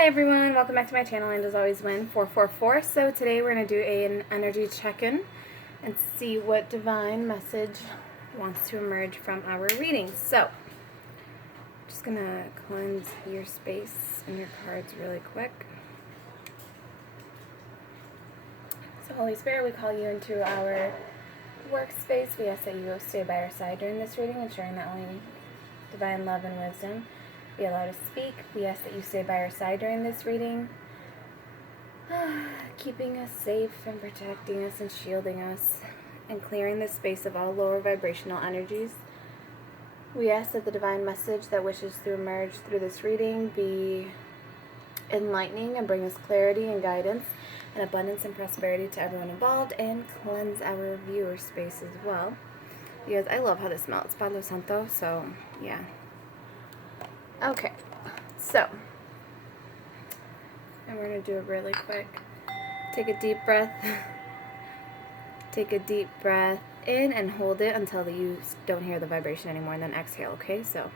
Hi everyone, welcome back to my channel, and as always, Win 444. So today we're going to do an energy check-in and see what divine message wants to emerge from our readings. So, just going to cleanse your space and your cards really quick. So Holy Spirit, we call you into our workspace. We ask that you stay by our side during this reading, ensuring that only divine love and wisdom be allowed to speak. We ask that you stay by our side during this reading, keeping us safe and protecting us and shielding us and clearing the space of all lower vibrational energies. We ask that the divine message that wishes to emerge through this reading be enlightening and bring us clarity and guidance and abundance and prosperity to everyone involved, and cleanse our viewer space as well. Because I love how this smells, Palo Santo, so yeah. Okay, so, and we're going to do it really quick. Take a deep breath. Take a deep breath in and hold it until you don't hear the vibration anymore, and then exhale, okay? So,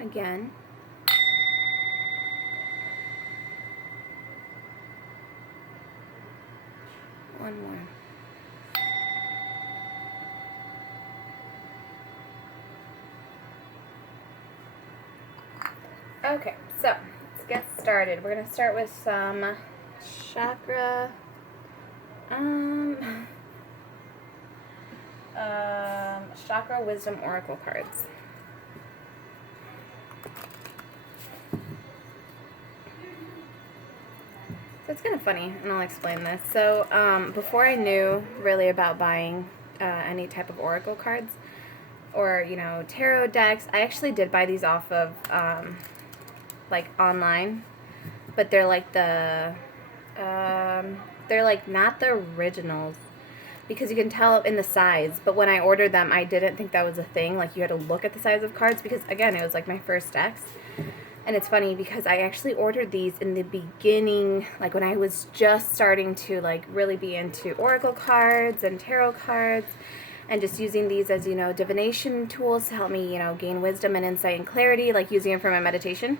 again. One more. Okay, so let's get started. We're going to start with some chakra, chakra wisdom oracle cards. So it's kind of funny, and I'll explain this. So before I knew really about buying any type of oracle cards or, you know, tarot decks, I actually did buy these off of like online, but they're like they're like not the originals, because you can tell in the size. But when I ordered them, I didn't think that was a thing. Like, you had to look at the size of cards, because again, it was like my first decks. And it's funny because I actually ordered these in the beginning, like when I was just starting to like really be into oracle cards and tarot cards, and just using these as, you know, divination tools to help me, you know, gain wisdom and insight and clarity, like using them for my meditation.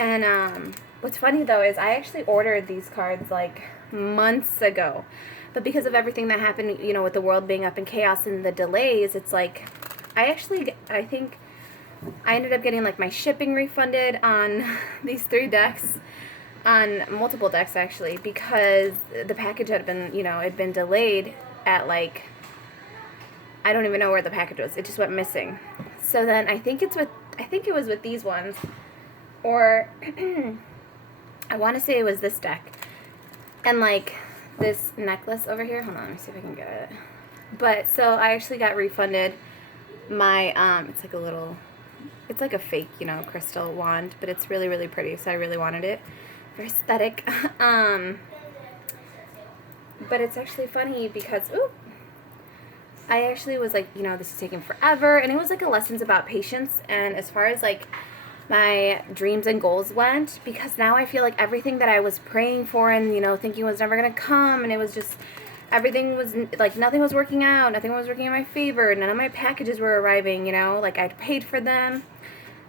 And what's funny though is I actually ordered these cards like months ago, but because of everything that happened, you know, with the world being up in chaos and the delays, it's like I think I ended up getting like my shipping refunded on these 3 decks, on multiple decks actually, because the package had been, you know, it'd been delayed at like, I don't even know where the package was. It just went missing. So then I think it was with these ones, or I want to say it was this deck, and like this necklace over here. Hold on, let me see if I can get it. But so I actually got refunded my it's like a fake, you know, crystal wand, but it's really, really pretty, so I really wanted it for aesthetic. But it's actually funny because, I actually was like, you know, this is taking forever, and it was like a lessons about patience, and as far as like my dreams and goals went, because now I feel like everything that I was praying for and, you know, thinking was never going to come, and it was just, everything was like, nothing was working out, nothing was working in my favor, none of my packages were arriving, you know, like I'd paid for them,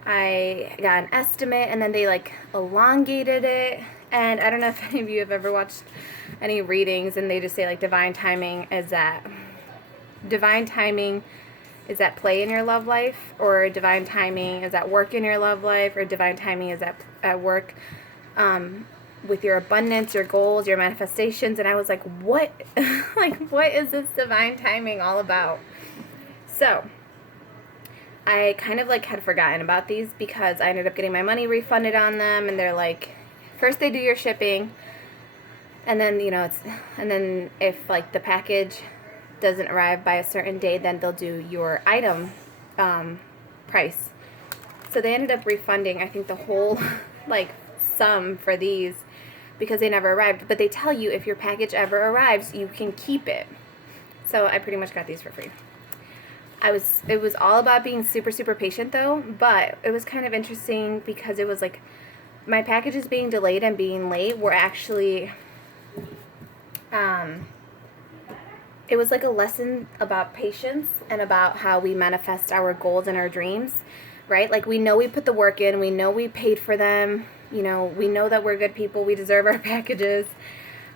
I got an estimate, and then they like elongated it. And I don't know if any of you have ever watched any readings, and they just say like divine timing is at play in your love life, or divine timing is at work in your love life, or divine timing is at work with your abundance, your goals, your manifestations. And I was like, what? Like, what is this divine timing all about? So I kind of like had forgotten about these, because I ended up getting my money refunded on them, and they're like, first they do your shipping, and then, you know, and then if like the package doesn't arrive by a certain day, then they'll do your item price. So they ended up refunding, I think, the whole like sum for these, because they never arrived. But they tell you if your package ever arrives, you can keep it. So I pretty much got these for free. It was all about being super, super patient though, but it was kind of interesting because it was like my packages being delayed and being late were actually it was like a lesson about patience and about how we manifest our goals and our dreams, right? Like, we know we put the work in, we know we paid for them, you know, we know that we're good people, we deserve our packages,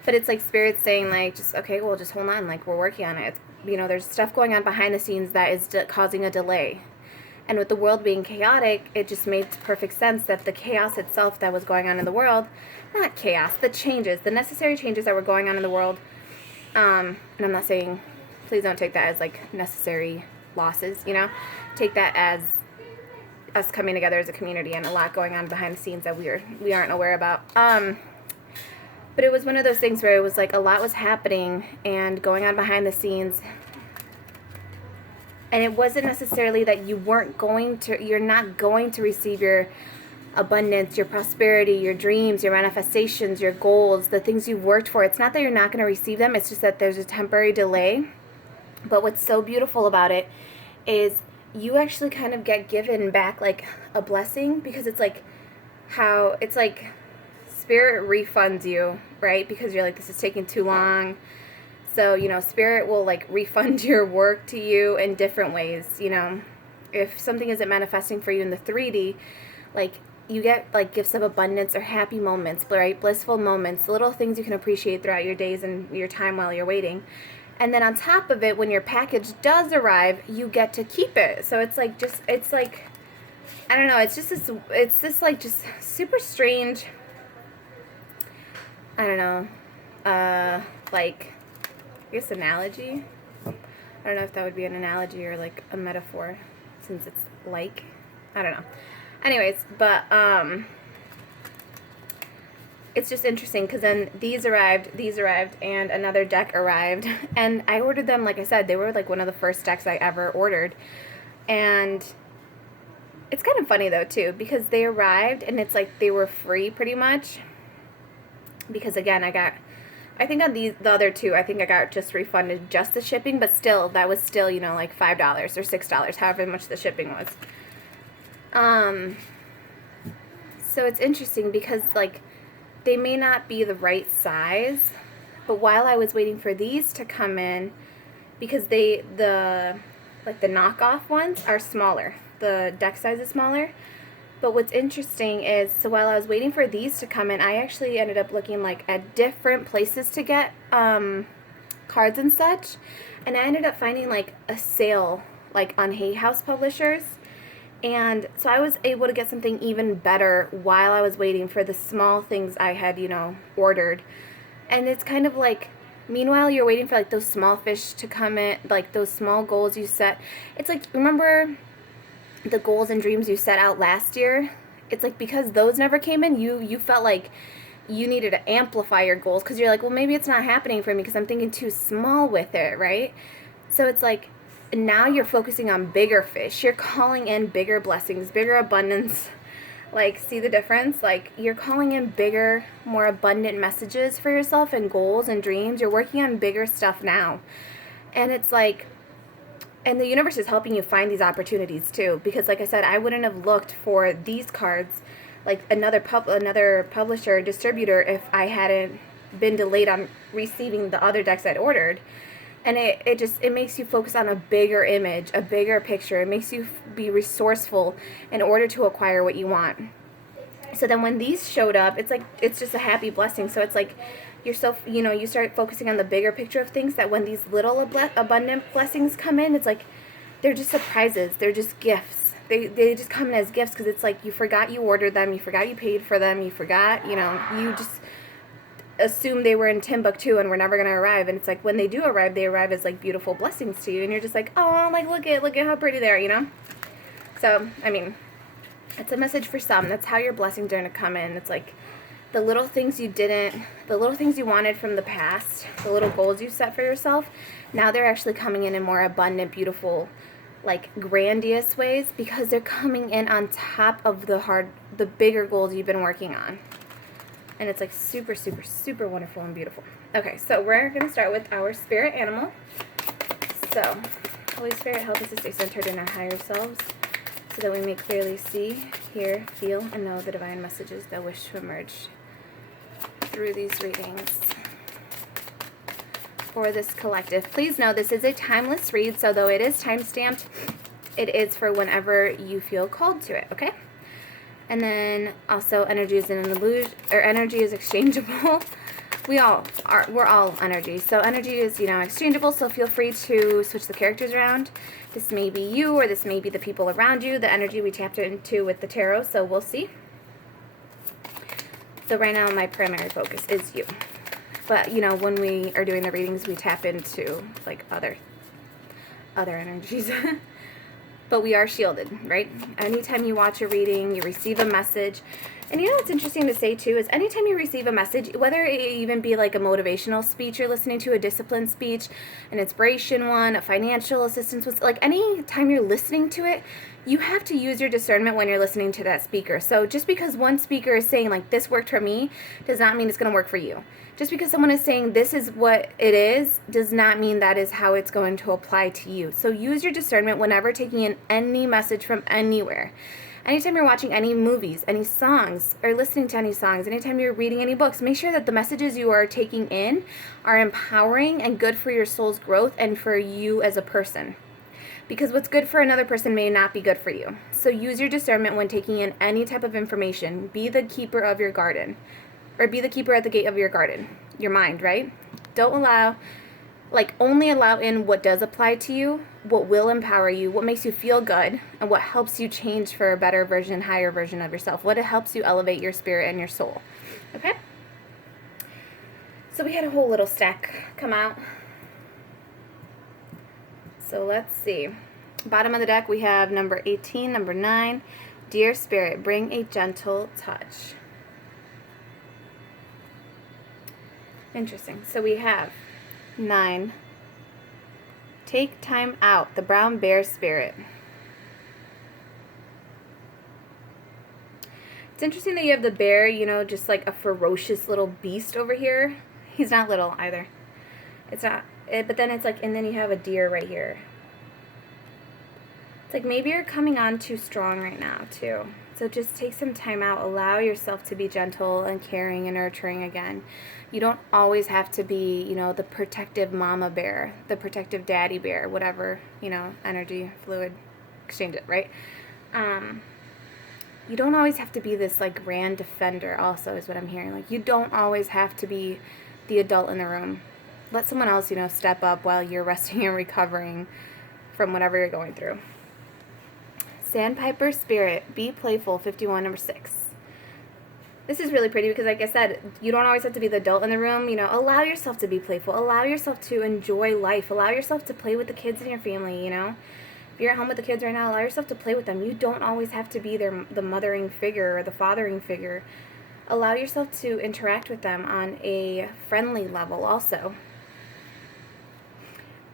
but it's like Spirit saying, like, just, okay, well, just hold on, like, we're working on it. It's, you know, there's stuff going on behind the scenes that is causing a delay. And with the world being chaotic, it just made perfect sense that the chaos itself that was going on in the world, not chaos, the changes, the necessary changes that were going on in the world, and I'm not saying, please don't take that as, like, necessary losses, you know? Take that as us coming together as a community and a lot going on behind the scenes that we aren't aware about. But it was one of those things where it was like a lot was happening and going on behind the scenes. And it wasn't necessarily that you're not going to receive your abundance, your prosperity, your dreams, your manifestations, your goals, the things you've worked for. It's not that you're not going to receive them. It's just that there's a temporary delay. But what's so beautiful about it is you actually kind of get given back like a blessing, because it's like how it's like Spirit refunds you, right? Because you're like, this is taking too long. So, you know, Spirit will like refund your work to you in different ways. You know, if something isn't manifesting for you in the 3D, like, you get like gifts of abundance or happy moments, right? Blissful moments, little things you can appreciate throughout your days and your time while you're waiting. And then on top of it, when your package does arrive, you get to keep it. So it's like I don't know, it's this like just super strange, I don't know, like, I guess analogy. I don't know if that would be an analogy or like a metaphor, since it's like, I don't know. Anyways, but it's just interesting because then these arrived, and another deck arrived, and I ordered them. Like I said, they were like one of the first decks I ever ordered, and it's kind of funny though too, because they arrived and it's like they were free pretty much. Because again, I think on the other two, I think I got just refunded just the shipping, but still, that was still, you know, like $5 or $6, however much the shipping was. So it's interesting because, like, they may not be the right size, but while I was waiting for these to come in, because the knockoff ones are smaller, the deck size is smaller. But what's interesting is, so while I was waiting for these to come in, I actually ended up looking like at different places to get cards and such, and I ended up finding like a sale like on Hay House Publishers, and so I was able to get something even better while I was waiting for the small things I had, you know, ordered. And it's kind of like, meanwhile you're waiting for like those small fish to come in, like those small goals you set. It's like, remember the goals and dreams you set out last year? It's like, because those never came in, you felt like you needed to amplify your goals, because you're like, well, maybe it's not happening for me because I'm thinking too small with it, right? So it's like, now you're focusing on bigger fish. You're calling in bigger blessings, bigger abundance. Like, see the difference? Like, you're calling in bigger, more abundant messages for yourself and goals and dreams. You're working on bigger stuff now. And it's like, and the universe is helping you find these opportunities too, because like I said, I wouldn't have looked for these cards, like another publisher or distributor, if I hadn't been delayed on receiving the other decks I'd ordered. And it makes you focus on a bigger image, a bigger picture. It makes you be resourceful in order to acquire what you want. So then when these showed up, it's like, it's just a happy blessing. So it's like, you start focusing on the bigger picture of things, that when these little abundant blessings come in, it's like, they're just surprises. They're just gifts. They just come in as gifts, because it's like, you forgot you ordered them, you forgot you paid for them, you forgot, you just assume they were in Timbuktu and were never going to arrive. And it's like, when they do arrive, they arrive as like beautiful blessings to you, and you're just like, oh, like, look at how pretty they are, So, I mean, it's a message for some. That's how your blessings are going to come in. It's like, the little things you wanted from the past, the little goals you set for yourself, now they're actually coming in more abundant, beautiful, like grandiose ways, because they're coming in on top of the bigger goals you've been working on. And it's like super, super, super wonderful and beautiful. Okay, so we're going to start with our spirit animal. So, Holy Spirit, help us to stay centered in our higher selves, so that we may clearly see, hear, feel, and know the divine messages that wish to emerge through these readings. for this collective. Please know this is a timeless read, so though it is time-stamped, it is for whenever you feel called to it, okay? And then also energy is an illusion, or energy is exchangeable. We're all energy. So energy is, exchangeable, so feel free to switch the characters around. This may be you, or this may be the people around you, the energy we tapped into with the tarot, so we'll see. So right now my primary focus is you. But, when we are doing the readings, we tap into, like, other energies. But we are shielded, right? Anytime you watch a reading, you receive a message. And what's interesting to say, too, is anytime you receive a message, whether it even be like a motivational speech you're listening to, a discipline speech, an inspiration one, a financial assistance, like any time you're listening to it, you have to use your discernment when you're listening to that speaker. So just because one speaker is saying, like, this worked for me, does not mean it's going to work for you. Just because someone is saying this is what it is, does not mean that is how it's going to apply to you. So use your discernment whenever taking in any message from anywhere. Anytime you're watching any movies, any songs, or listening to any songs, anytime you're reading any books, make sure that the messages you are taking in are empowering and good for your soul's growth and for you as a person. Because what's good for another person may not be good for you. So use your discernment when taking in any type of information. Be the keeper of your garden. Or be the keeper at the gate of your garden. Your mind, right? Don't allow, only allow in what does apply to you, what will empower you, what makes you feel good, and what helps you change for a better version, higher version of yourself. What helps you elevate your spirit and your soul. Okay? So we had a whole little stack come out. So let's see. Bottom of the deck, we have number 18, number 9. Dear Spirit, bring a gentle touch. Interesting. So we have 9. Take time out. The brown bear spirit. It's interesting that you have the bear, just like a ferocious little beast over here. He's not little either. It's not. But then it's like, and then you have a deer right here. It's like maybe you're coming on too strong right now too. So just take some time out. Allow yourself to be gentle and caring and nurturing again. You don't always have to be, the protective mama bear, the protective daddy bear, whatever, energy, fluid, exchange it, right? You don't always have to be this, grand defender also is what I'm hearing. You don't always have to be the adult in the room. Let someone else, step up while you're resting and recovering from whatever you're going through. Sandpiper Spirit, be playful, 51, number 6. This is really pretty because, like I said, you don't always have to be the adult in the room. Allow yourself to be playful. Allow yourself to enjoy life. Allow yourself to play with the kids in your family, If you're at home with the kids right now, allow yourself to play with them. You don't always have to be the mothering figure or the fathering figure. Allow yourself to interact with them on a friendly level also.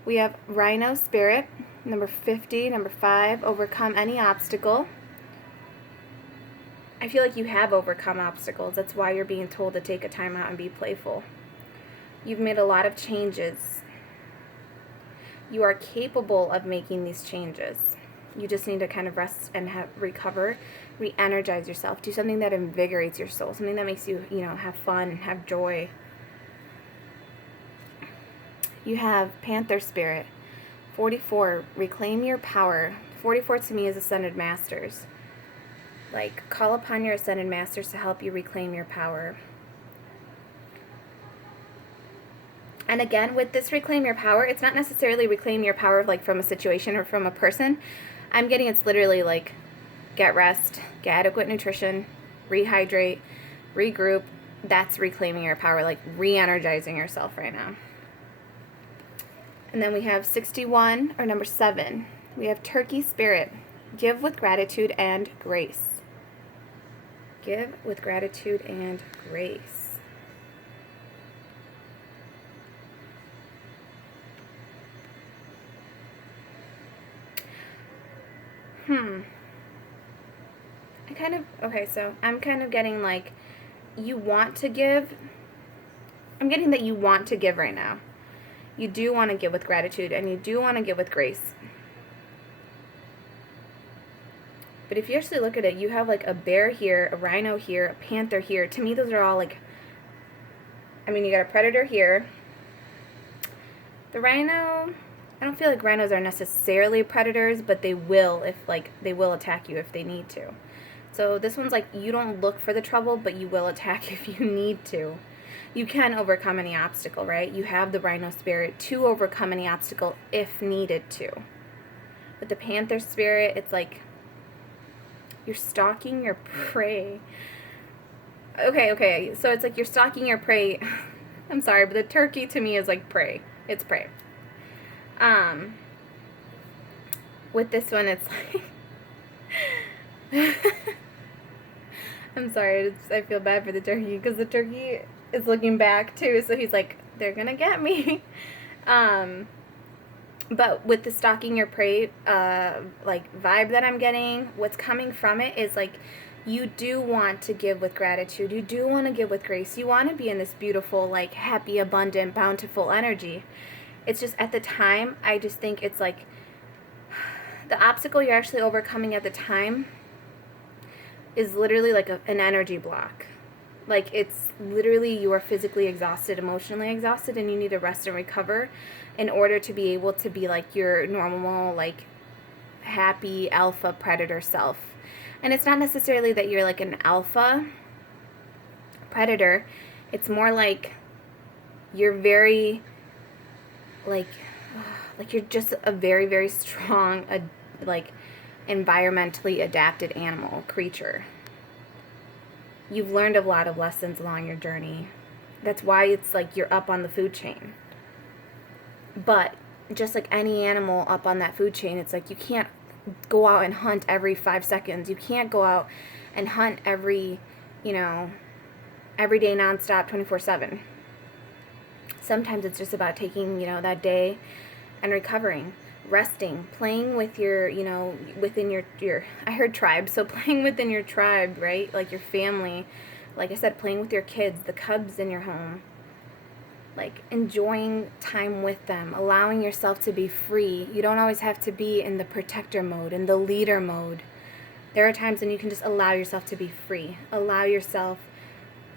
We have Rhino Spirit, number 50, number 5, overcome any obstacle. I feel like you have overcome obstacles. That's why you're being told to take a time out and be playful. You've made a lot of changes. You are capable of making these changes. You just need to kind of rest and recover, re-energize yourself. Do something that invigorates your soul, something that makes you, have fun, have joy. You have Panther Spirit, 44, reclaim your power. 44 to me is Ascended Masters. Call upon your Ascended Masters to help you reclaim your power. And again, with this reclaim your power, it's not necessarily reclaim your power from a situation or from a person. I'm getting it's literally get rest, get adequate nutrition, rehydrate, regroup. That's reclaiming your power, re-energizing yourself right now. And then we have 61, or number 7. We have Turkey Spirit, give with gratitude and grace. Give with gratitude and grace. So I'm kind of getting you want to give. I'm getting that you want to give right now. You do want to give with gratitude and you do want to give with grace. But if you actually look at it, you have a bear here, a rhino here, a panther here. To me, those are all you got a predator here. The rhino, I don't feel like rhinos are necessarily predators, but they will if, like, they will attack you if they need to. So this one's like, you don't look for the trouble, but you will attack if you need to. You can overcome any obstacle, right? You have the rhino spirit to overcome any obstacle if needed to. With the panther spirit, it's like you're stalking your prey. Okay, so it's like you're stalking your prey. I'm sorry, but the turkey to me is like prey. It's prey. With this one, it's like... I'm sorry, I feel bad for the turkey, because the turkey is looking back, too, so he's like, they're gonna get me. But with the stalking your prey, like, vibe that I'm getting, what's coming from it is, like, you do want to give with gratitude. You do want to give with grace. You want to be in this beautiful, like, happy, abundant, bountiful energy. It's just, at the time, I just think it's, like, the obstacle you're actually overcoming at the time is literally like an energy block. Like, it's literally you are physically exhausted, emotionally exhausted, and you need to rest and recover in order to be able to be like your normal, like, happy alpha predator self. And it's not necessarily that you're like an alpha predator. It's more like you're very, like you're just a very, very strong, like, environmentally adapted animal creature. You've learned a lot of lessons along your journey. That's why it's like you're up on the food chain. But just like any animal up on that food chain, it's like you can't go out and hunt every 5 seconds. You can't go out and hunt every day nonstop 24/7. Sometimes it's just about taking, that day and recovering, resting, playing with your, within your, I heard tribe, so playing within your tribe, right? Like your family, like I said, playing with your kids, the cubs in your home, like enjoying time with them, allowing yourself to be free. You don't always have to be in the protector mode, in the leader mode. There are times when you can just allow yourself to be free, allow yourself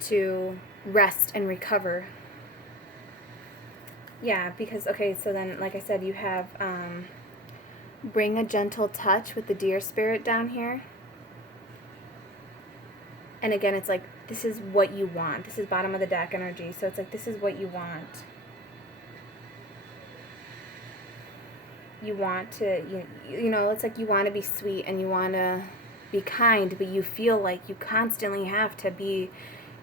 to rest and recover. Yeah, because, okay, so then, like I said, you have bring a gentle touch with the deer spirit down here. And again, it's like, this is what you want. This is bottom of the deck energy. So it's like, this is what you want. You want to, it's like you want to be sweet and you want to be kind, but you feel like you constantly have to be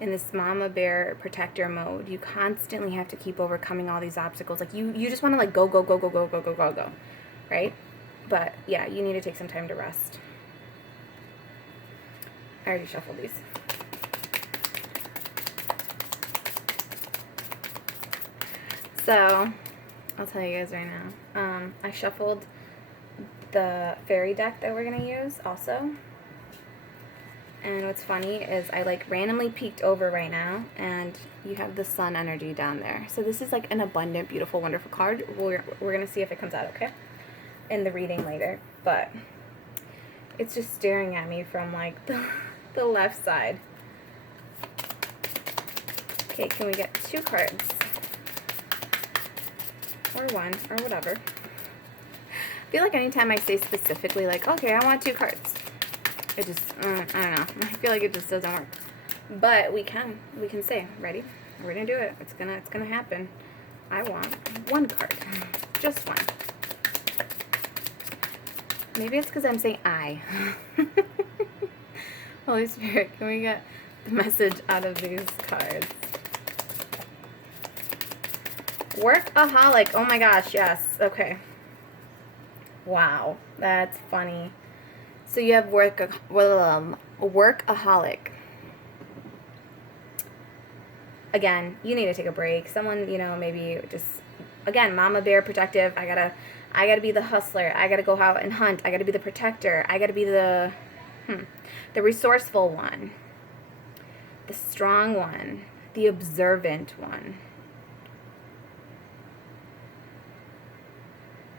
in this mama bear protector mode. You constantly have to keep overcoming all these obstacles. Like, you just want to, like, go, right? But, yeah, you need to take some time to rest. I already shuffled these. So, I'll tell you guys right now. I shuffled the Ferry deck that we're going to use also. And what's funny is I, like, randomly peeked over right now, and you have the sun energy down there. So this is, like, an abundant, beautiful, wonderful card. We're going to see if it comes out, okay? In the reading later. But it's just staring at me from, like, the left side. Okay, can we get 2 cards? Or 1, or whatever. I feel like anytime I say specifically, like, okay, I want 2 cards, it just, I don't know. I feel like it just doesn't work. But we can say, ready? We're gonna do it. It's gonna happen. I want 1 card. Just 1. Maybe it's because I'm saying I. Holy Spirit, can we get the message out of these cards? Workaholic. Oh my gosh, yes. Okay. Wow, that's funny. So you have workaholic. Again, you need to take a break. Someone, maybe just, again, mama bear protective. I gotta be the hustler. I gotta go out and hunt. I gotta be the protector. I gotta be the resourceful one, the strong one, the observant one.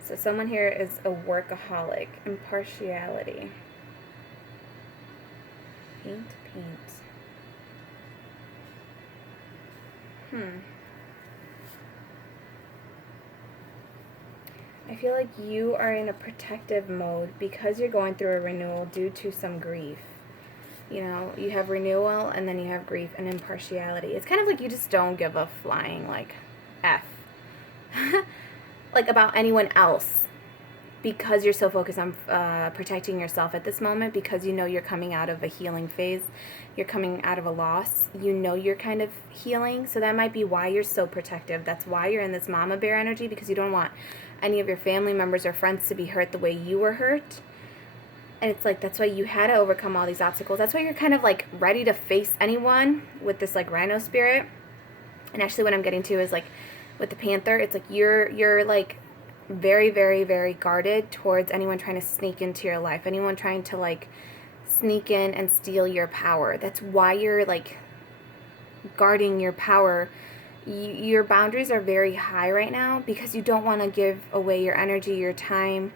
So someone here is a workaholic. Impartiality. Paint. I feel like you are in a protective mode because you're going through a renewal due to some grief. You know, you have renewal and then you have grief and impartiality. It's kind of like you just don't give a flying, like, F. Like, about anyone else. Because you're so focused on protecting yourself at this moment, because you know you're coming out of a healing phase, you're coming out of a loss, you know you're kind of healing, so that might be why you're so protective. That's why you're in this mama bear energy, because you don't want any of your family members or friends to be hurt the way you were hurt. And it's like, that's why you had to overcome all these obstacles. That's why you're kind of like ready to face anyone with this like rhino spirit. And actually what I'm getting to is like with the panther, it's like you're like very, very, very guarded towards anyone trying to sneak into your life, anyone trying to like sneak in and steal your power. That's why you're like guarding your power. Your boundaries are very high right now because you don't want to give away your energy, your time,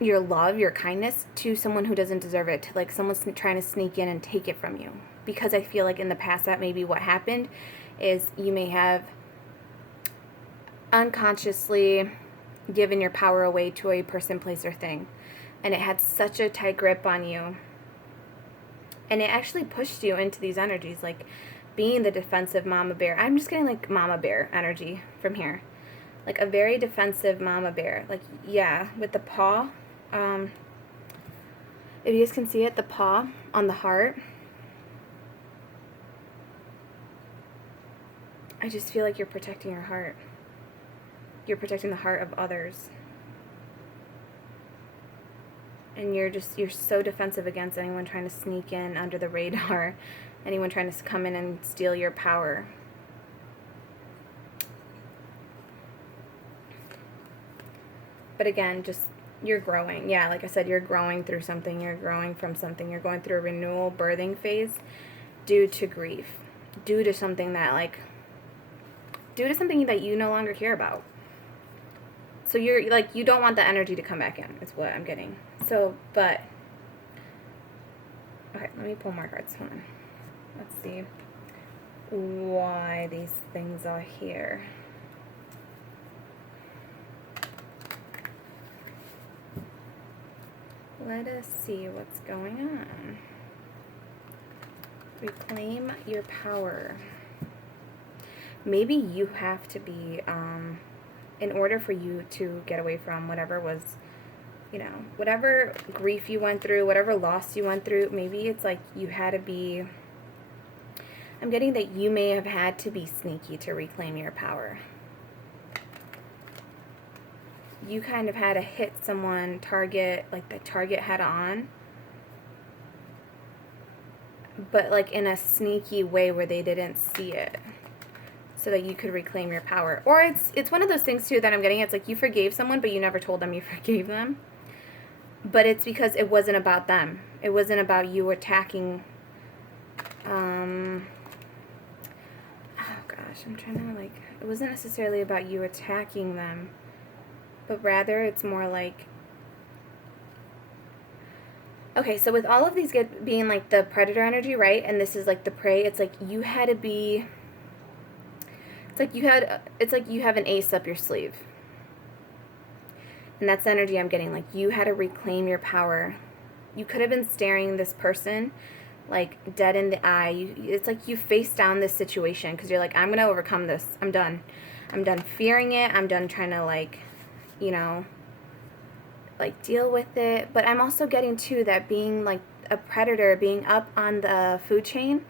your love, your kindness to someone who doesn't deserve it, to like someone's trying to sneak in and take it from you. Because I feel like in the past that maybe what happened is you may have unconsciously given your power away to a person, place, or thing. And it had such a tight grip on you. And it actually pushed you into these energies, like being the defensive mama bear. I'm just getting like mama bear energy from here. Like a very defensive mama bear. Like, yeah, with the paw. If you guys can see it, the paw on the heart. I just feel like you're protecting your heart. You're protecting the heart of others. And you're so defensive against anyone trying to sneak in under the radar, anyone trying to come in and steal your power. But again, just, you're growing. Yeah, like I said, you're growing through something. You're growing from something. You're going through a renewal birthing phase due to grief. Due to something that you no longer care about. So you're like, you don't want the energy to come back in, is what I'm getting. So, but, okay, let me pull more cards. Hold on. Let's see why these things are here. Let us see what's going on. Reclaim your power. Maybe you have to be, in order for you to get away from whatever was, you know, whatever grief you went through, whatever loss you went through, maybe it's like you had to be, I'm getting that you may have had to be sneaky to reclaim your power. You kind of had to hit someone, target, like the target head on, but like in a sneaky way where they didn't see it, so that you could reclaim your power. Or it's one of those things too that I'm getting. It's like you forgave someone, but you never told them you forgave them. But it's because it wasn't about them. It wasn't about you attacking. Oh gosh, I'm trying to like. It wasn't necessarily about you attacking them, but rather it's more like. Okay, so with all of these being like the predator energy, right? And this is like the prey. It's like you had to be. It's like you have an ace up your sleeve. And that's the energy I'm getting. Like, you had to reclaim your power. You could have been staring this person, like, dead in the eye. It's like you face down this situation because you're like, I'm going to overcome this. I'm done. I'm done fearing it. I'm done trying to, like, you know, like, deal with it. But I'm also getting, too, that being, like, a predator, being up on the food chain,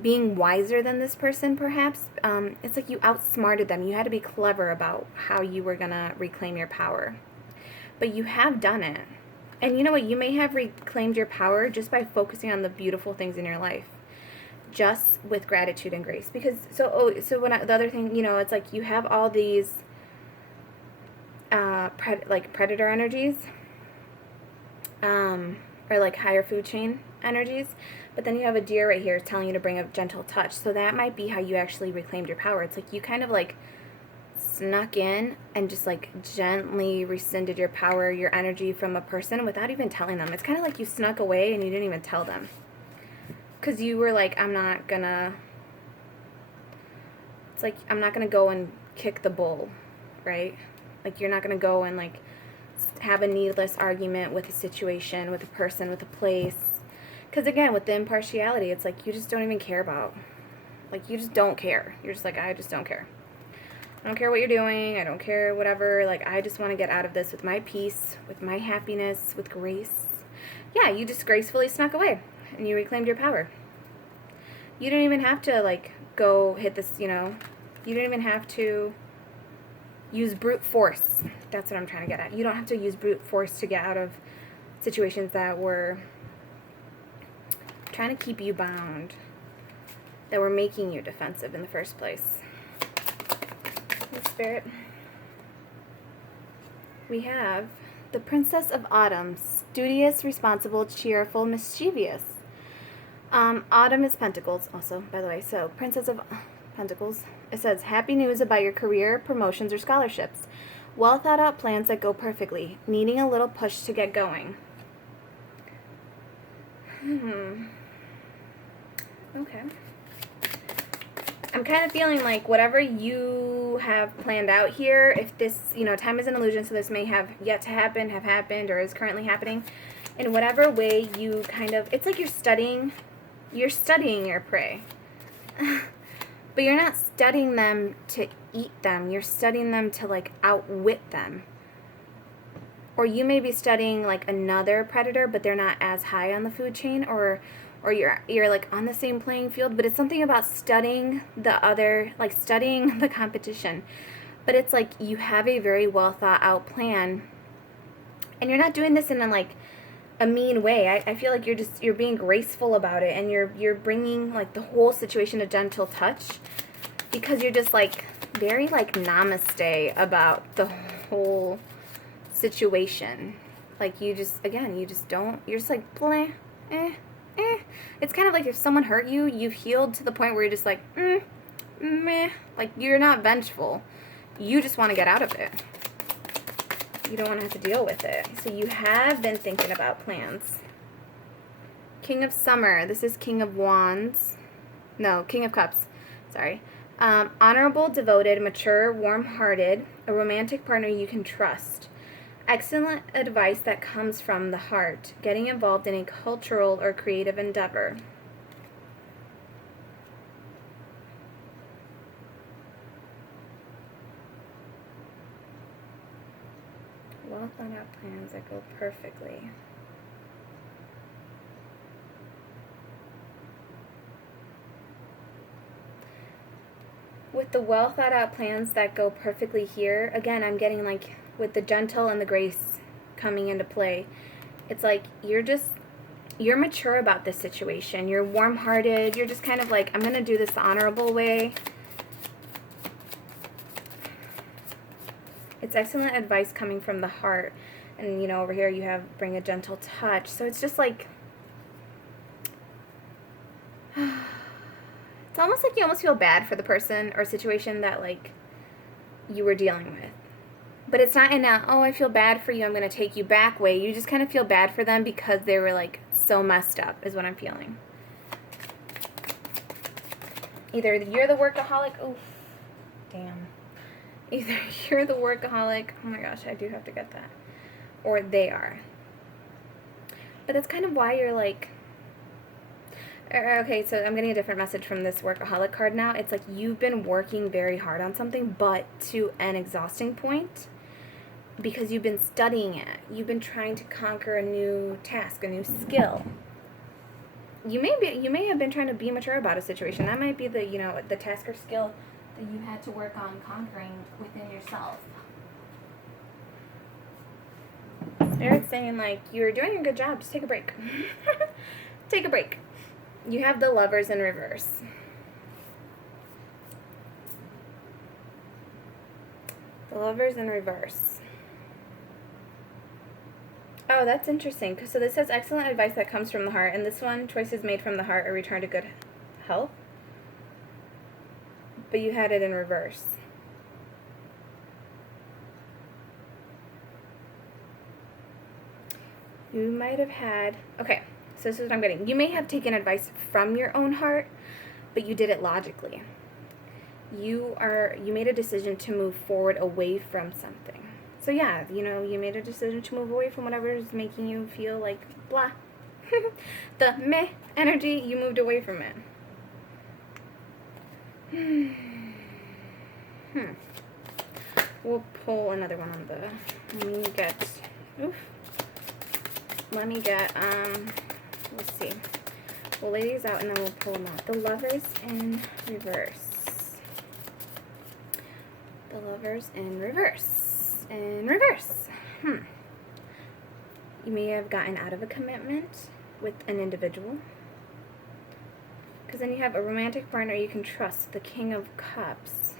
being wiser than this person, perhaps, it's like you outsmarted them. You had to be clever about how you were going to reclaim your power. But you have done it. And you know what? You may have reclaimed your power just by focusing on the beautiful things in your life. Just with gratitude and grace. Because, the other thing, you know, it's like you have all these, predator energies, or like higher food chain energies. But then you have a deer right here telling you to bring a gentle touch. So that might be how you actually reclaimed your power. It's like you kind of like snuck in and just like gently rescinded your power, your energy from a person without even telling them. It's kind of like you snuck away and you didn't even tell them. Because you were like, I'm not gonna go and kick the bull, right? Like, you're not going to go and, like, have a needless argument with a situation, with a person, with a place. Because, again, with the impartiality, it's like you just don't even care about. Like, you just don't care. You're just like, I just don't care. I don't care what you're doing. I don't care whatever. Like, I just want to get out of this with my peace, with my happiness, with grace. Yeah, you just gracefully snuck away and you reclaimed your power. You didn't even have to, like, go hit this, you know. You didn't even have to use brute force. That's what I'm trying to get at. You don't have to use brute force to get out of situations that were trying to keep you bound, that were making you defensive in the first place. Spirit. We have the Princess of Autumn, studious, responsible, cheerful, mischievous. Autumn is Pentacles, also, by the way. So, Princess of Pentacles. It says, happy news about your career, promotions, or scholarships. Well thought out plans that go perfectly. Needing a little push to get going. Okay. I'm kind of feeling like whatever you have planned out here, if this, you know, time is an illusion, so this may have yet to happen, have happened, or is currently happening, in whatever way you kind of, it's like you're studying your prey. But you're not studying them to eat them. You're studying them to, like, outwit them. Or you may be studying, like, another predator, but they're not as high on the food chain, or you're like on the same playing field, but it's something about studying the other, like studying the competition. But it's like you have a very well thought out plan, and you're not doing this in a mean way. I feel like you're being graceful about it, and you're bringing like the whole situation a gentle touch, because you're just like very like namaste about the whole situation. Like you just don't, you're just like blah, It's kind of like if someone hurt you, you've healed to the point where you're just like, meh. Like, you're not vengeful. You just want to get out of it. You don't want to have to deal with it. So you have been thinking about plans. King of Summer. This is King of Wands. No, King of Cups. Sorry. Honorable, devoted, mature, warm-hearted. A romantic partner you can trust. Excellent advice that comes from the heart. Getting involved in a cultural or creative endeavor. Well thought out plans that go perfectly. With the well thought out plans that go perfectly here, again, I'm getting like with the gentle and the grace coming into play. It's like you're mature about this situation. You're warm-hearted. You're just kind of like, I'm going to do this the honorable way. It's excellent advice coming from the heart. And, you know, over here you have bring a gentle touch. So it's just like, it's almost like you almost feel bad for the person or situation that, like, you were dealing with. But it's not in a, oh, I feel bad for you, I'm going to take you back way. You just kind of feel bad for them because they were, like, so messed up is what I'm feeling. Either you're the workaholic. Oof. Damn. Either you're the workaholic. Oh, my gosh, I do have to get that. Or they are. But that's kind of why you're, like... Okay, so I'm getting a different message from this workaholic card now. It's like you've been working very hard on something, but to an exhausting point, because you've been studying it. You've been trying to conquer a new task, a new skill. You may have been trying to be mature about a situation. That might be the, you know, the task or skill that you had to work on conquering within yourself. Spirit's saying, like, you're doing a good job. Just take a break. Take a break. You have the Lovers in reverse. The Lovers in reverse. Oh, that's interesting. So this says excellent advice that comes from the heart. And this one, choices made from the heart or return to good health. But you had it in reverse. You might have had... Okay. So this is what I'm getting. You may have taken advice from your own heart, but you did it logically. You made a decision to move forward away from something. So yeah, you know, you made a decision to move away from whatever is making you feel like blah. The meh energy, you moved away from it. We'll pull another one on the, let me get, let's see. We'll lay these out and then we'll pull them out. The Lovers in reverse. The Lovers in reverse. In reverse. You may have gotten out of a commitment with an individual. Because then you have a romantic partner you can trust, the King of Cups.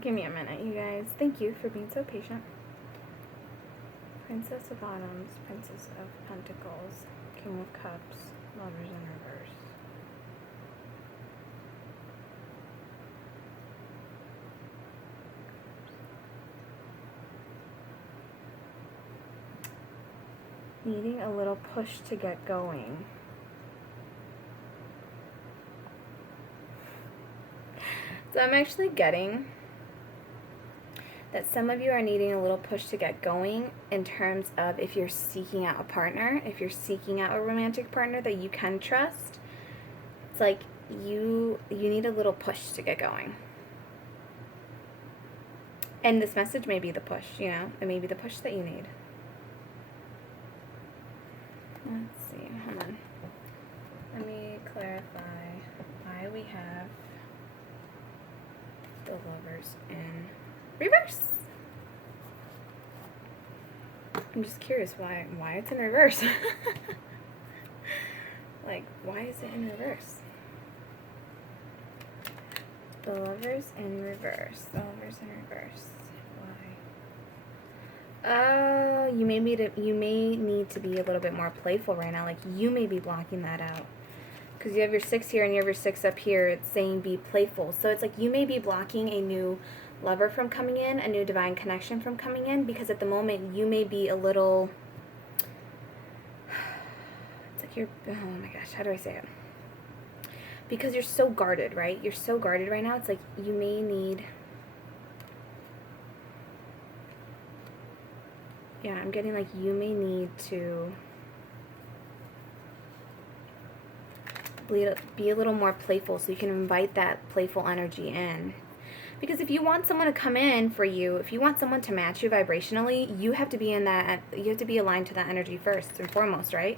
Give me a minute, you guys. Thank you for being so patient. Princess of Autumns, Princess of Pentacles, King of Cups, Lovers in reverse. Needing a little push to get going. So I'm actually getting that some of you are needing a little push to get going in terms of if you're seeking out a partner, if you're seeking out a romantic partner that you can trust. It's like you need a little push to get going. And this message may be the push, you know, it may be the push that you need. Let's see, hold on. Let me clarify why we have the Lovers in reverse. I'm just curious why it's in reverse. Like, why is it in reverse? The Lovers in reverse. The Lovers in reverse. Why? You may need to be a little bit more playful right now. Like, you may be blocking that out. Because you have your 6 here and you have your 6 up here. It's saying be playful. So it's like you may be blocking a new lover from coming in, a new divine connection from coming in, because at the moment you may be a little, it's like you're, oh my gosh, how do I say it? Because you're so guarded, right? You're so guarded right now. It's like you may need, yeah, I'm getting like you may need to be a little more playful so you can invite that playful energy in. Because if you want someone to come in for you, if you want someone to match you vibrationally, you have to be in that, you have to be aligned to that energy first and foremost, right?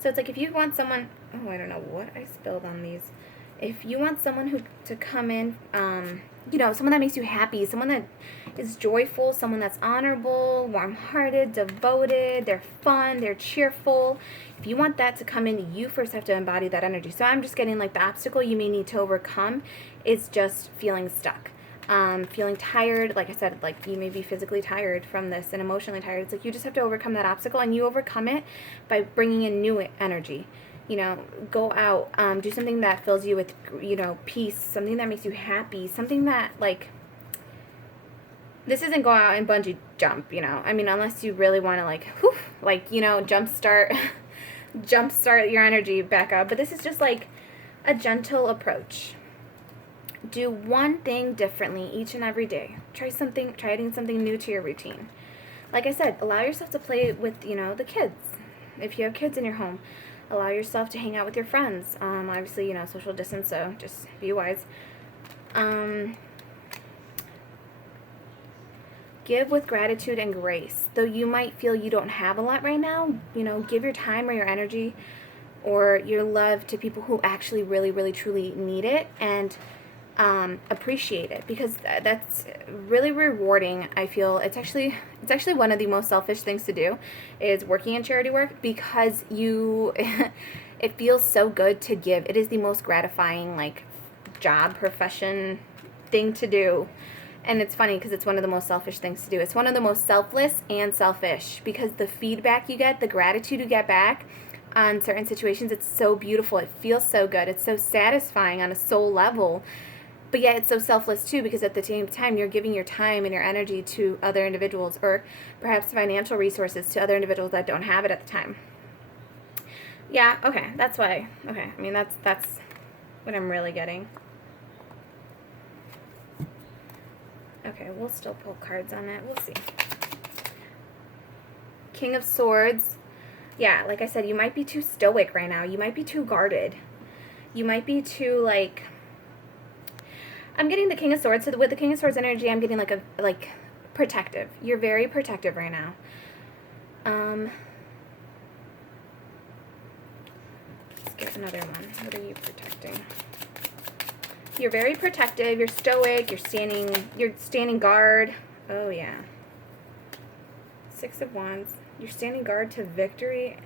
So it's like if you want someone, oh, I don't know what I spilled on these. If you want someone to come in, you know, someone that makes you happy, someone that is joyful, someone that's honorable, warm-hearted, devoted, they're fun, they're cheerful. If you want that to come in, you first have to embody that energy. So I'm just getting like the obstacle you may need to overcome is just feeling stuck. Feeling tired, like I said, like you may be physically tired from this and emotionally tired. It's like you just have to overcome that obstacle, and you overcome it by bringing in new energy. You know, go out, do something that fills you with, you know, peace, something that makes you happy, something that, like, this isn't go out and bungee jump, you know. I mean, unless you really want to, like, whew, like, you know, jumpstart your energy back up. But this is just like a gentle approach. Do one thing differently each and every day. Try adding something new to your routine. Like I said, allow yourself to play with, you know, the kids. If you have kids in your home, allow yourself to hang out with your friends. Obviously, you know, social distance, so just be wise. Give with gratitude and grace. Though you might feel you don't have a lot right now, you know, give your time or your energy or your love to people who actually really, really, truly need it, and appreciate it, because that's really rewarding. I feel it's actually one of the most selfish things to do is working in charity work, because it feels so good to give. It is the most gratifying, like, job, profession, thing to do. And it's funny because it's one of the most selfish things to do. It's one of the most selfless and selfish, because the feedback you get, the gratitude you get back, on certain situations. It's so beautiful. It feels so good. It's so satisfying on a soul level. But yet it's so selfless too, because at the same time you're giving your time and your energy to other individuals, or perhaps financial resources to other individuals that don't have it at the time. Yeah, okay, that's why. Okay, I mean that's what I'm really getting. Okay, we'll still pull cards on it. We'll see. King of Swords. Yeah, like I said, you might be too stoic right now. You might be too guarded. You might be too, like, I'm getting the King of Swords. So with the King of Swords energy, I'm getting like protective. You're very protective right now. Let's get another one. What are you protecting? You're very protective. You're stoic. You're standing guard. Oh yeah. Six of Wands. You're standing guard to victory.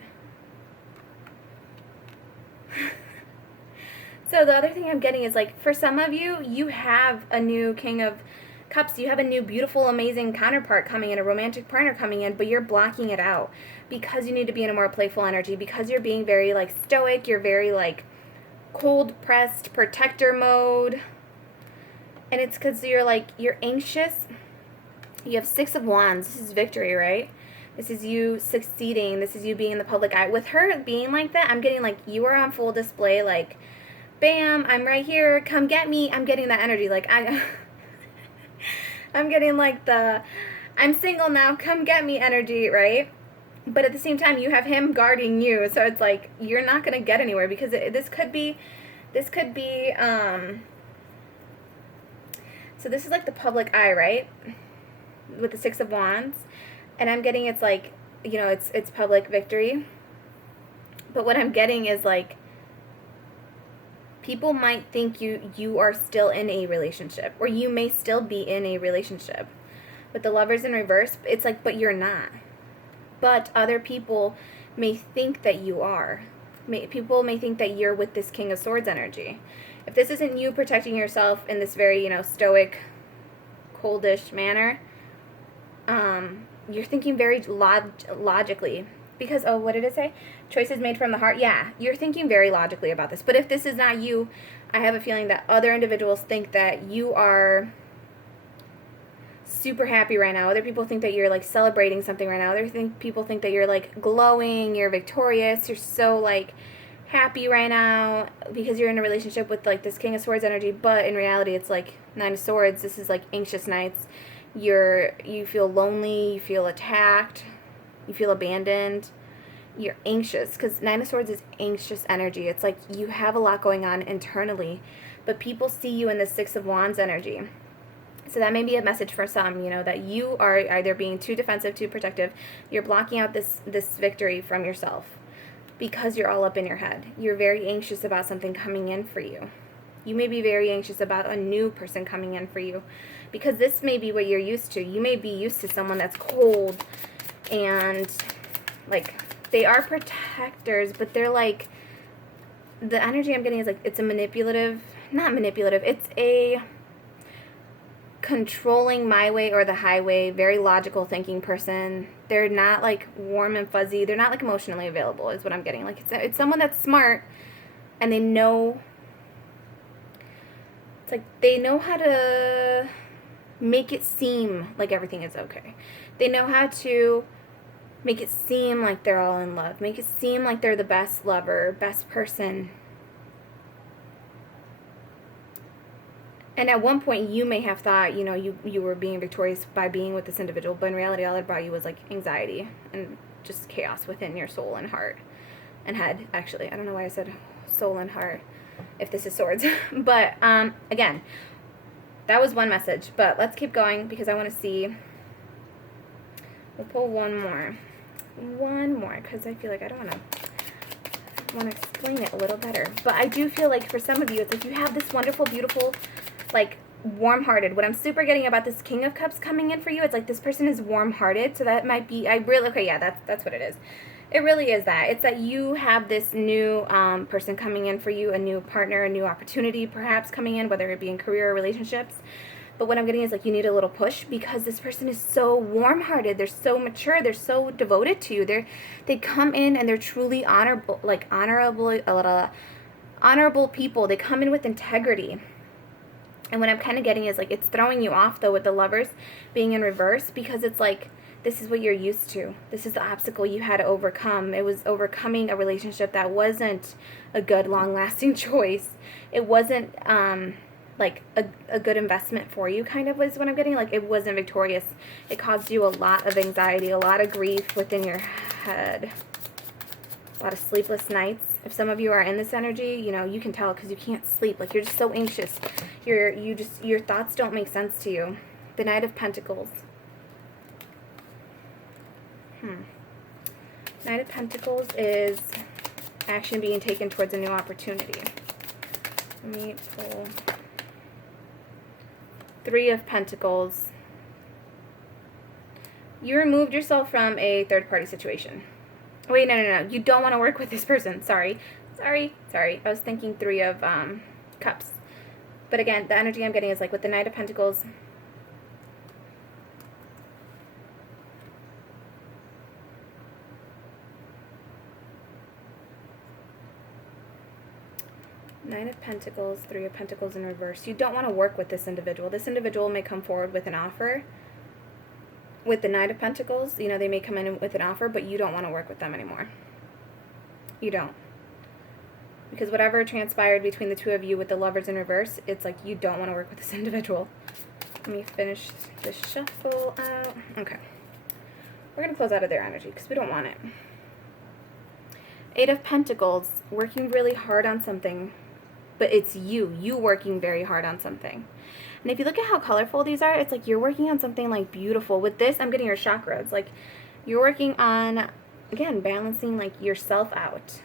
So the other thing I'm getting is, like, for some of you, you have a new King of Cups. You have a new beautiful, amazing counterpart coming in, a romantic partner coming in, but you're blocking it out because you need to be in a more playful energy, because you're being very, like, stoic. You're very, like, cold-pressed, protector mode. And it's because you're anxious. You have Six of Wands. This is victory, right? This is you succeeding. This is you being in the public eye. With her being like that, I'm getting, like, you are on full display, like, bam, I'm right here, come get me. I'm getting that energy, like, I'm getting, like, the I'm single now, come get me energy, right? But at the same time, you have him guarding you, so it's like, you're not going to get anywhere, because this could be, so this is, like, the public eye, right? With the Six of Wands, and I'm getting, it's like, you know, it's public victory, but what I'm getting is, like, people might think you are still in a relationship, or you may still be in a relationship. With the Lovers in reverse, it's like, but you're not. But other people may think that you are. People may think that you're with this King of Swords energy. If this isn't you protecting yourself in this very, you know, stoic, coldish manner, you're thinking very logically. Because, oh, what did it say? Choices made from the heart. Yeah, you're thinking very logically about this. But if this is not you, I have a feeling that other individuals think that you are super happy right now. Other people think that you're, like, celebrating something right now. People think that you're, like, glowing, you're victorious, you're so, like, happy right now because you're in a relationship with, like, this King of Swords energy. But in reality, it's, like, Nine of Swords. This is, like, anxious nights. You feel lonely, you feel attacked, you feel abandoned, you're anxious, because Nine of Swords is anxious energy. It's like you have a lot going on internally, but people see you in the Six of Wands energy. So that may be a message for some, you know, that you are either being too defensive, too protective. You're blocking out this victory from yourself because you're all up in your head. You're very anxious about something coming in for you. You may be very anxious about a new person coming in for you, because this may be what you're used to. You may be used to someone that's cold and, like, they are protectors, but they're, like, the energy I'm getting is, like, it's a not manipulative, it's a controlling my way or the highway, very logical thinking person. They're not, like, warm and fuzzy. They're not, like, emotionally available is what I'm getting. Like, it's someone that's smart, and they know, it's like they know how to make it seem like everything is okay. They know how to make it seem like they're all in love. Make it seem like they're the best lover, best person. And at one point, you may have thought, you know, you were being victorious by being with this individual, but in reality, all it brought you was, like, anxiety and just chaos within your soul and heart and head, actually. I don't know why I said soul and heart if this is swords. But, again, that was one message. But let's keep going because I want to see. We'll pull one more, because I feel like I don't want to explain it a little better. But I do feel like for some of you, it's like you have this wonderful, beautiful, like, warm-hearted. What I'm super getting about this King of Cups coming in for you, it's like this person is warm-hearted, so that might be, okay, yeah, that's what it is. It really is that. It's that you have this new person coming in for you, a new partner, a new opportunity perhaps coming in, whether it be in career or relationships. But what I'm getting is like you need a little push because this person is so warm-hearted. They're so mature. They're so devoted to you. They come in and they're truly honorable, like honorable people. They come in with integrity. And what I'm kind of getting is like it's throwing you off though with the Lovers being in reverse, because it's like this is what you're used to. This is the obstacle you had to overcome. It was overcoming a relationship that wasn't a good, long-lasting choice. It wasn't like a good investment for you, kind of is what I'm getting. Like it wasn't victorious. It caused you a lot of anxiety, a lot of grief within your head, a lot of sleepless nights. If some of you are in this energy, you know, you can tell because you can't sleep. Like you're just so anxious. Your thoughts don't make sense to you. The Knight of Pentacles. Knight of Pentacles is action being taken towards a new opportunity. Let me pull Three of Pentacles. You removed yourself from a third-party situation. Wait, no. You don't want to work with this person. Sorry. I was thinking Three of Cups. But again, the energy I'm getting is like with the Knight of Pentacles. Nine of Pentacles, Three of Pentacles in reverse. You don't want to work with this individual. This individual may come forward with an offer. With the Knight of Pentacles, you know, they may come in with an offer, but you don't want to work with them anymore. You don't. Because whatever transpired between the two of you with the Lovers in reverse, it's like you don't want to work with this individual. Let me finish the shuffle out. Okay. We're going to close out of their energy because we don't want it. Eight of Pentacles, working really hard on something. But it's you working very hard on something. And if you look at how colorful these are, it's like you're working on something like beautiful. With this, I'm getting your chakra. It's like you're working on, again, balancing like yourself out.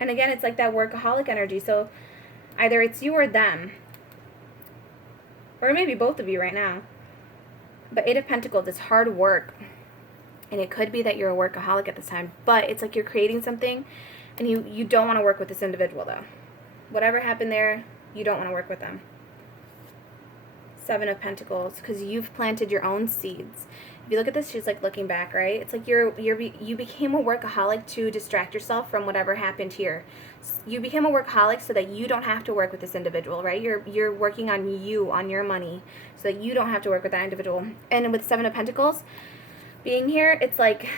And again, it's like that workaholic energy. So either it's you or them. Or maybe both of you right now. But Eight of Pentacles, it's hard work. And it could be that you're a workaholic at this time. But it's like you're creating something and you don't want to work with this individual though. Whatever happened there, you don't want to work with them. Seven of Pentacles, because you've planted your own seeds. If you look at this, she's like looking back, right? It's like you became a workaholic to distract yourself from whatever happened here. You became a workaholic so that you don't have to work with this individual, right? You're working on you, on your money, so that you don't have to work with that individual. And with Seven of Pentacles being here, it's like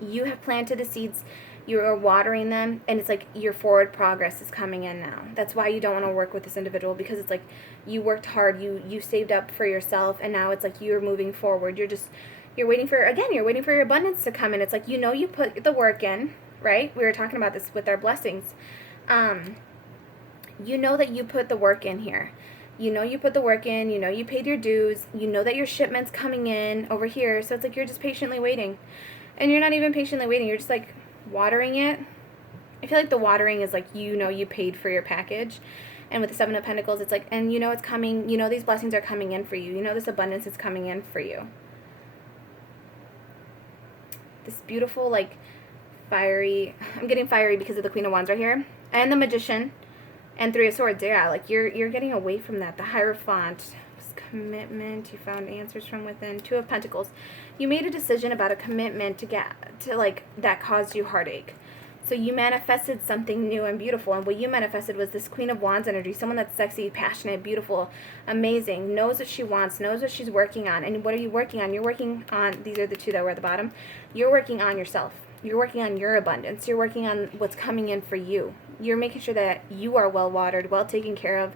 you have planted the seeds. You are watering them, and it's like your forward progress is coming in now. That's why you don't want to work with this individual, because it's like you worked hard, you saved up for yourself, and now it's like you're moving forward. You're waiting for your abundance to come in. It's like, you know, you put the work in, right? We were talking about this with our blessings. You know that you put the work in here. You know you put the work in, you know you paid your dues, you know that your shipment's coming in over here, so it's like you're just patiently waiting. And you're not even patiently waiting, you're just like watering it. I feel like the watering is like, you know, you paid for your package. And with the Seven of Pentacles, it's like, and you know it's coming, you know these blessings are coming in for you. You know this abundance is coming in for you. This beautiful, like, fiery, I'm getting fiery because of the Queen of Wands right here. And the Magician. And Three of Swords, yeah, like you're getting away from that. The Hierophant. Commitment, you found answers from within. Two of Pentacles, you made a decision about a commitment that caused you heartache. So you manifested something new and beautiful, and what you manifested was this Queen of Wands energy, someone that's sexy, passionate, beautiful, amazing, knows what she wants, knows what she's working on. And what are you working on? You're working on, these are the two that were at the bottom, you're working on yourself. You're working on your abundance. You're working on what's coming in for you. You're making sure that you are well watered, well taken care of.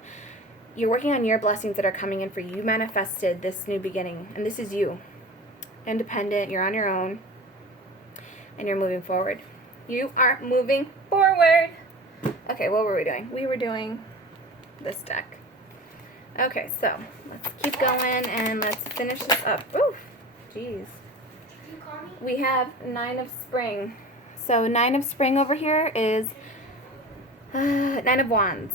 You're working on your blessings that are coming in for you. You manifested this new beginning, and this is you. Independent, you're on your own, and you're moving forward. You are moving forward. Okay, what were we doing? We were doing this deck. Okay, so let's keep going, and let's finish this up. Ooh, jeez. We have Nine of Spring. So Nine of Spring over here is Nine of Wands.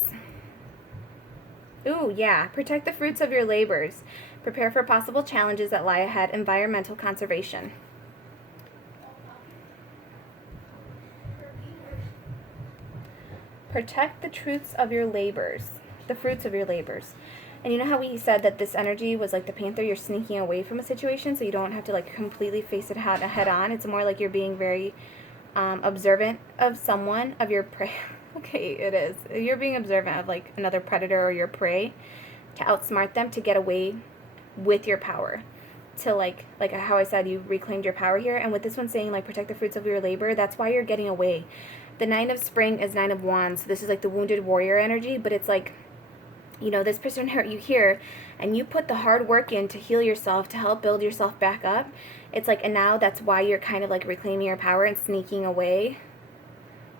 Ooh, yeah. Protect the fruits of your labors. Prepare for possible challenges that lie ahead. Environmental conservation. Protect the truths of your labors. The fruits of your labors. And you know how we said that this energy was like the panther, you're sneaking away from a situation so you don't have to like completely face it head on. It's more like you're being very observant of someone, of your prey. Okay, it is. You're being observant of like another predator or your prey to outsmart them, to get away with your power. To like how I said, you reclaimed your power here. And with this one saying like protect the fruits of your labor, that's why you're getting away. The Nine of Spring is Nine of Wands. So this is like the wounded warrior energy, but it's like, you know, this person hurt you here, and you put the hard work in to heal yourself, to help build yourself back up. It's like, and now that's why you're kind of like reclaiming your power and sneaking away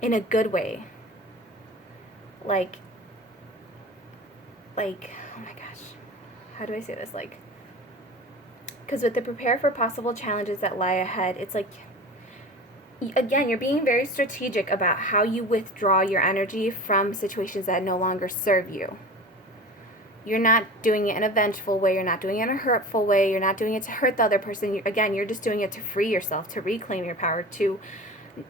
in a good way. Like, oh my gosh, how do I say this? Like, because with the prepare for possible challenges that lie ahead, it's like, again, you're being very strategic about how you withdraw your energy from situations that no longer serve you. You're not doing it in a vengeful way. You're not doing it in a hurtful way. You're not doing it to hurt the other person. Again, you're just doing it to free yourself, to reclaim your power, to,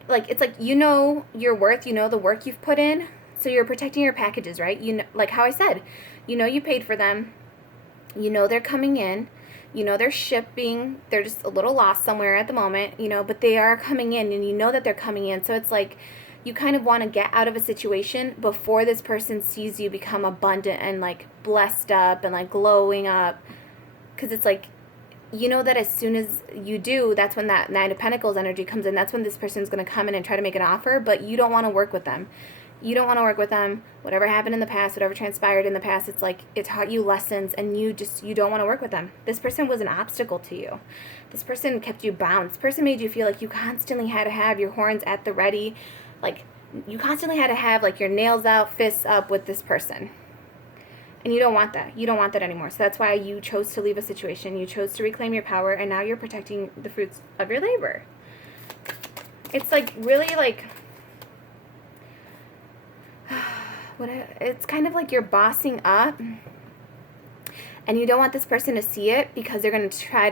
like, it's like, you know your worth, you know the work you've put in, so you're protecting your packages, right? You know, like how I said, you know you paid for them. You know they're coming in. You know they're shipping. They're just a little lost somewhere at the moment, you know, but they are coming in, and you know that they're coming in. So it's like, you kind of want to get out of a situation before this person sees you become abundant and like blessed up and like glowing up. Because it's like, you know that as soon as you do, that's when that Nine of Pentacles energy comes in. That's when this person's going to come in and try to make an offer, but you don't want to work with them. You don't want to work with them. Whatever happened in the past, whatever transpired in the past, it's like it taught you lessons, and you don't want to work with them. This person was an obstacle to you. This person kept you bound. This person made you feel like you constantly had to have your horns at the ready. Like, you constantly had to have, like, your nails out, fists up with this person. And you don't want that. You don't want that anymore. So that's why you chose to leave a situation. You chose to reclaim your power, and now you're protecting the fruits of your labor. It's, like, really, like, it's kind of like you're bossing up, and you don't want this person to see it because they're going to try.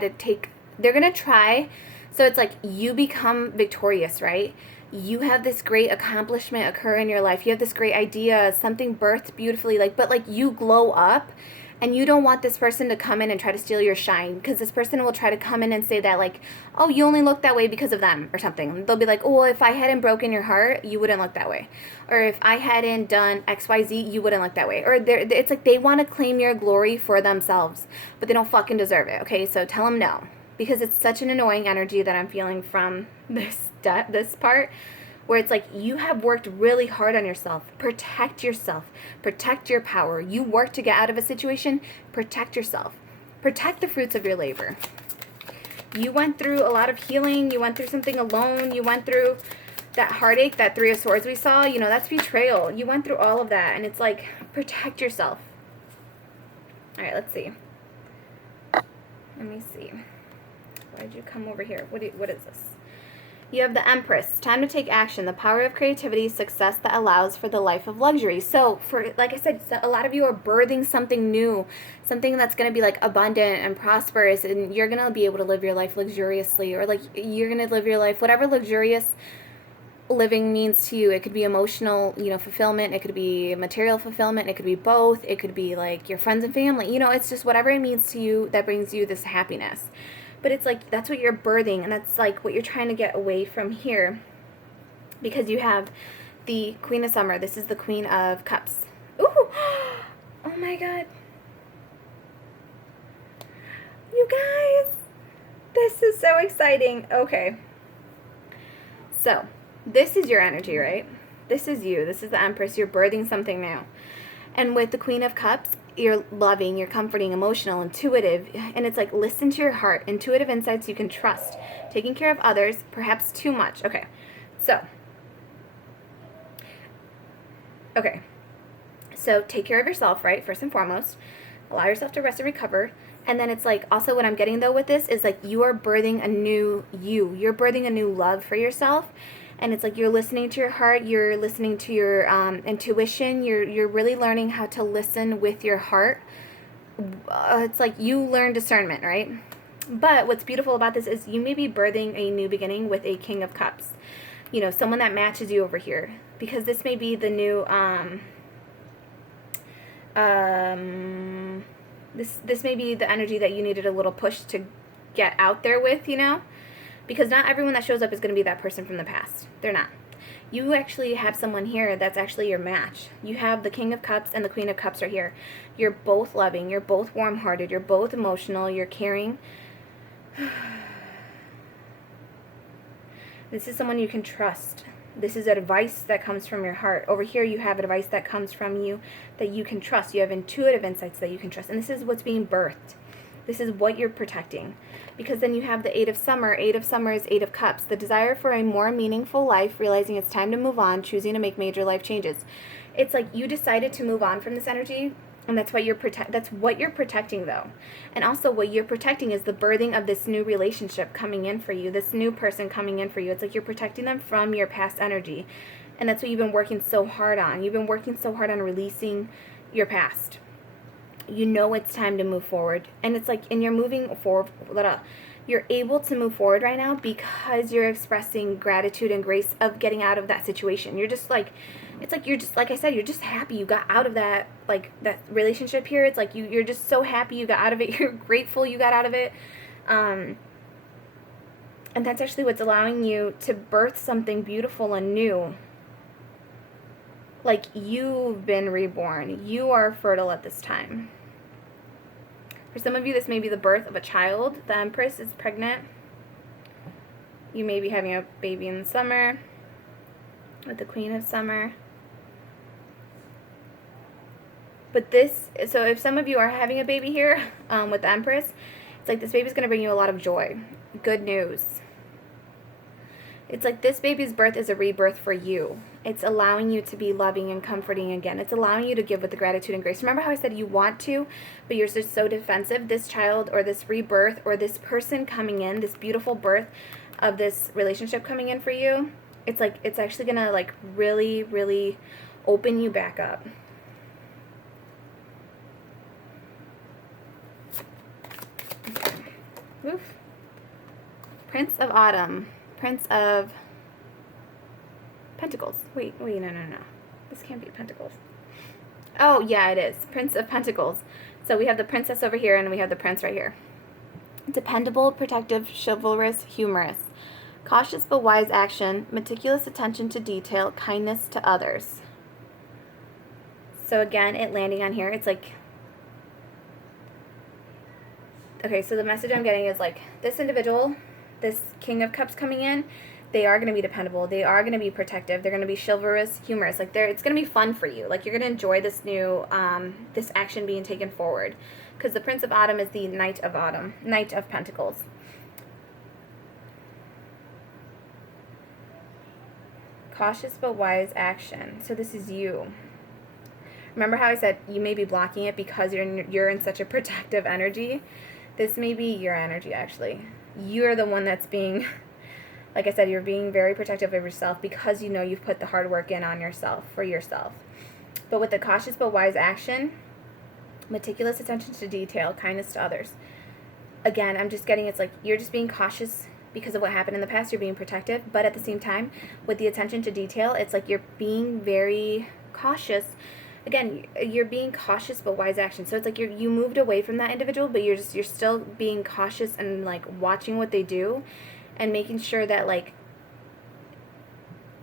So it's like you become victorious, right? You have this great accomplishment occur in your life. You have this great idea, something birthed beautifully, like, but like you glow up, and you don't want this person to come in and try to steal your shine, because this person will try to come in and say that, like, oh, you only look that way because of them or something. They'll be like, oh, well, if I hadn't broken your heart, you wouldn't look that way. Or if I hadn't done XYZ, you wouldn't look that way. Or it's like they want to claim your glory for themselves, but they don't fucking deserve it, okay? So tell them no. Because it's such an annoying energy that I'm feeling from this part, where it's like you have worked really hard on yourself. Protect yourself. Protect your power. You work to get out of a situation. Protect yourself. Protect the fruits of your labor. You went through a lot of healing. You went through something alone. You went through that heartache, that Three of Swords we saw. You know, that's betrayal. You went through all of that, and it's like, protect yourself. All right, let's see. Let me see. Why did you come over here? What is this? You have the Empress. Time to take action. The power of creativity, success that allows for the life of luxury. So, like I said, a lot of you are birthing something new, something that's going to be like abundant and prosperous, and you're going to be able to live your life luxuriously, or like you're going to live your life, whatever luxurious living means to you. It could be emotional, you know, fulfillment. It could be material fulfillment. It could be both. It could be like your friends and family. You know, it's just whatever it means to you that brings you this happiness. But it's like, that's what you're birthing, and that's like what you're trying to get away from here. Because you have the Queen of Summer. This is the Queen of Cups. Ooh! Oh my God. You guys! This is so exciting. Okay. So, this is your energy, right? This is you. This is the Empress. You're birthing something new. And with the Queen of Cups, you're loving, you're comforting, emotional, intuitive, and it's like, listen to your heart, intuitive insights you can trust, taking care of others, perhaps too much. Okay, so take care of yourself, right, first and foremost. Allow yourself to rest and recover. And then it's like, also what I'm getting though with this is like, you are birthing a new you. You're birthing a new love for yourself. And it's like you're listening to your heart, you're listening to your intuition, you're really learning how to listen with your heart. It's like you learn discernment, right? But what's beautiful about this is you may be birthing a new beginning with a King of Cups. You know, someone that matches you over here. Because this may be the new This may be the energy that you needed a little push to get out there with, you know? Because not everyone that shows up is going to be that person from the past. They're not. You actually have someone here that's actually your match. You have the King of Cups and the Queen of Cups right here. You're both loving. You're both warm-hearted. You're both emotional. You're caring. This is someone you can trust. This is advice that comes from your heart. Over here, you have advice that comes from you that you can trust. You have intuitive insights that you can trust. And this is what's being birthed. This is what you're protecting. Because then you have the Eight of Summer. Eight of Summer is Eight of Cups. The desire for a more meaningful life, realizing it's time to move on, choosing to make major life changes. It's like you decided to move on from this energy, and that's what you're protecting, though. And also what you're protecting is the birthing of this new relationship coming in for you, this new person coming in for you. It's like you're protecting them from your past energy. And that's what you've been working so hard on. You've been working so hard on releasing your past. You know it's time to move forward. And it's like, and you're moving forward, you're able to move forward right now because you're expressing gratitude and grace of getting out of that situation. You're just like, it's like, you're just, like I said, you're just happy you got out of that, like, that relationship here. It's like you're just so happy you got out of it. You're grateful you got out of it. And that's actually what's allowing you to birth something beautiful and new. Like, you've been reborn. You are fertile at this time. For some of you, this may be the birth of a child. The Empress is pregnant. You may be having a baby in the summer with the Queen of Summer. But this, so if some of you are having a baby here with the Empress, it's like this baby's going to bring you a lot of joy. Good news. It's like this baby's birth is a rebirth for you. It's allowing you to be loving and comforting again. It's allowing you to give with the gratitude and grace. Remember how I said you want to, but you're just so defensive? This child or this rebirth or this person coming in, this beautiful birth of this relationship coming in for you, it's like it's actually going to like really, really open you back up. Okay. Oof. Prince of Autumn. Prince of Pentacles. Wait, no. This can't be Pentacles. Oh, yeah, it is. Prince of Pentacles. So we have the princess over here, and we have the prince right here. Dependable, protective, chivalrous, humorous. Cautious but wise action, meticulous attention to detail, kindness to others. So again, it landing on here, it's like... Okay, so the message I'm getting is like, this individual... this King of Cups coming in, they are going to be dependable. They are going to be protective. They're going to be chivalrous, humorous. Like it's going to be fun for you. Like you're going to enjoy this new, this action being taken forward. Because the Prince of Autumn is the Knight of Autumn, Knight of Pentacles. Cautious but wise action. So this is you. Remember how I said you may be blocking it because you're in such a protective energy? This may be your energy actually. You're the one that's being, like I said, you're being very protective of yourself because you know you've put the hard work in on yourself, for yourself. But with the cautious but wise action, meticulous attention to detail, kindness to others. Again, I'm just getting, it's like you're just being cautious because of what happened in the past. You're being protective, but at the same time, with the attention to detail, it's like you're being very cautious. Again, you're being cautious but wise action. So it's like you moved away from that individual, but you're still being cautious and like watching what they do and making sure that like,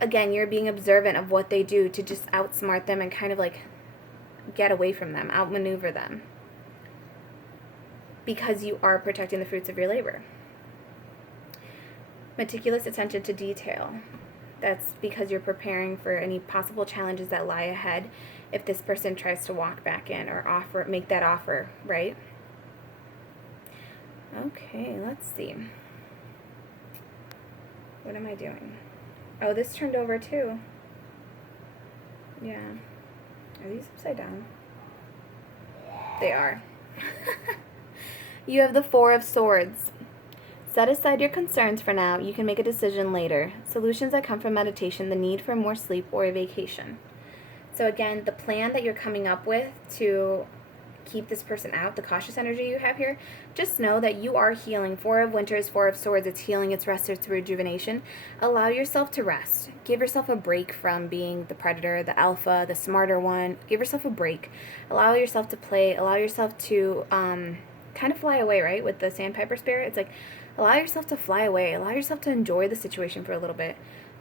again, you're being observant of what they do to just outsmart them and kind of like get away from them, outmaneuver them. Because you are protecting the fruits of your labor. Meticulous attention to detail. That's because you're preparing for any possible challenges that lie ahead if this person tries to walk back in or make that offer, right? Okay, let's see. What am I doing? Oh, this turned over too. Yeah. Are these upside down? They are. You have the Four of Swords. Set aside your concerns for now. You can make a decision later. Solutions that come from meditation, the need for more sleep, or a vacation. So again, the plan that you're coming up with to keep this person out, the cautious energy you have here, just know that you are healing. Four of Pentacles, Four of Swords, it's healing, it's rest, it's rejuvenation. Allow yourself to rest. Give yourself a break from being the predator, the alpha, the smarter one. Give yourself a break. Allow yourself to play. Allow yourself to kind of fly away, right? With the sandpiper spirit, it's like, allow yourself to fly away. Allow yourself to enjoy the situation for a little bit.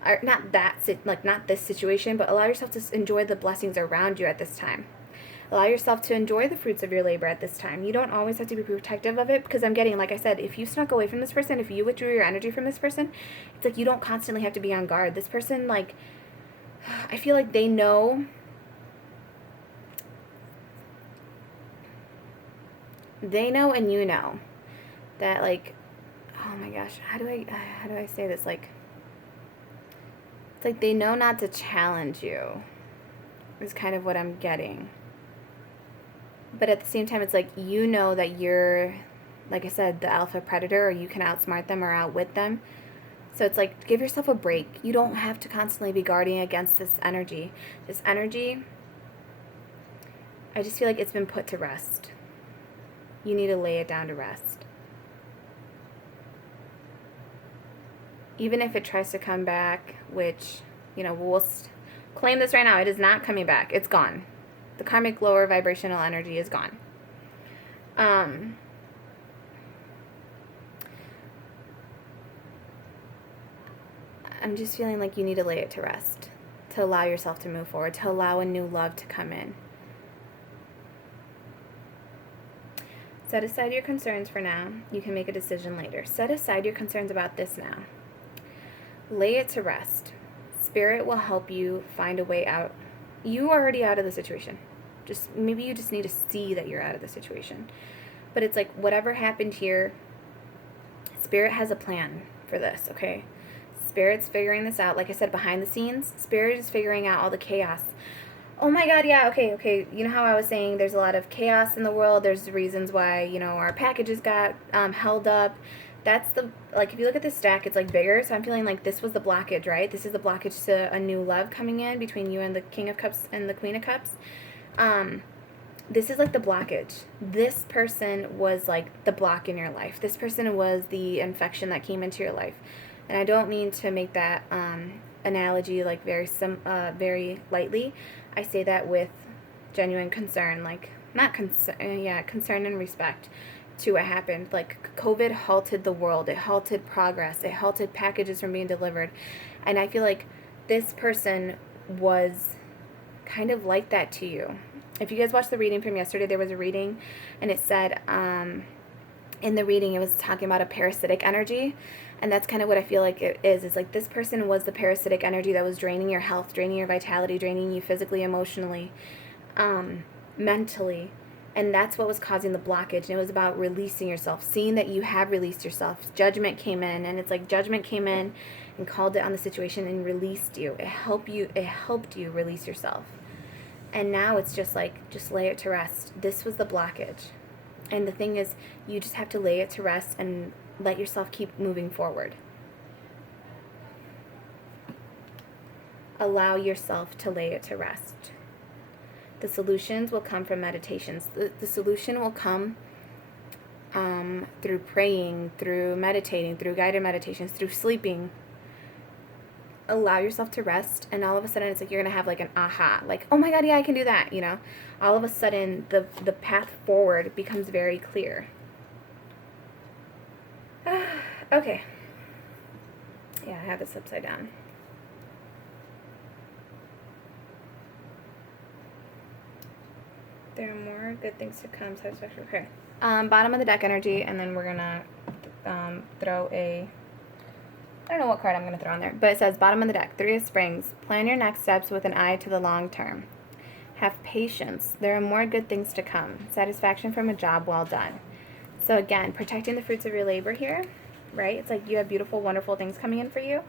Or not this situation, but allow yourself to enjoy the blessings around you at this time. Allow yourself to enjoy the fruits of your labor at this time. You don't always have to be protective of it, because I'm getting, like I said, if you snuck away from this person, if you withdrew your energy from this person, it's like you don't constantly have to be on guard. This person, like, I feel like they know and you know that, like, oh my gosh, how do I say this? Like, it's like they know not to challenge you, is kind of what I'm getting. But at the same time, it's like, you know that you're, like I said, the alpha predator, or you can outsmart them or outwit them. So it's like, give yourself a break. You don't have to constantly be guarding against this energy. This energy, I just feel like it's been put to rest. You need to lay it down to rest. Even if it tries to come back, which, you know, we'll claim this right now, it is not coming back. It's gone. The karmic lower vibrational energy is gone. I'm just feeling like you need to lay it to rest, to allow yourself to move forward, to allow a new love to come in. Set aside your concerns for now. You can make a decision later. Set aside your concerns about this now. Lay it to rest. Spirit will help you find a way out. You are already out of the situation. Maybe you just need to see that you're out of the situation. But it's like, whatever happened here, Spirit has a plan for this, okay? Spirit's figuring this out. Like I said, behind the scenes, Spirit is figuring out all the chaos. Oh my God, yeah, okay. You know how I was saying there's a lot of chaos in the world. There's reasons why, you know, our packages got held up. That's the, like, if you look at this stack, it's like bigger. So I'm feeling like this was the blockage, right? This is the blockage to a new love coming in between you and the King of Cups and the Queen of Cups. This is like the blockage. This person was like the block in your life. This person was the infection that came into your life. And I don't mean to make that analogy like very lightly. I say that with genuine concern, like concern and respect to what happened. Like, COVID halted the world. It halted progress. It halted packages from being delivered. And I feel like this person was kind of like that to you. If you guys watched the reading from yesterday, there was a reading, and it said, in the reading, it was talking about a parasitic energy, and that's kind of what I feel like it is. It's like this person was the parasitic energy that was draining your health, draining your vitality, draining you physically, emotionally, mentally, and that's what was causing the blockage. And it was about releasing yourself, seeing that you have released yourself. Judgment came in, and it's like judgment came in and called it on the situation and released you. It helped you release yourself. And now it's just like, just lay it to rest. This was the blockage. And the thing is, you just have to lay it to rest and let yourself keep moving forward. Allow yourself to lay it to rest. The solutions will come from meditations. The solution will come through praying, through meditating, through guided meditations, through sleeping. Allow yourself to rest, and all of a sudden it's like you're going to have like an aha, like, oh my God, yeah, I can do that, you know? All of a sudden the path forward becomes very clear. Okay. Yeah, I have this upside down. There are more good things to come. Satisfaction. Okay. Bottom of the deck energy, and then we're going to throw a... I don't know what card I'm going to throw in there, but it says, bottom of the deck, Three of Springs. Plan your next steps with an eye to the long term. Have patience. There are more good things to come. Satisfaction from a job well done. So again, protecting the fruits of your labor here, right? It's like you have beautiful, wonderful things coming in for you.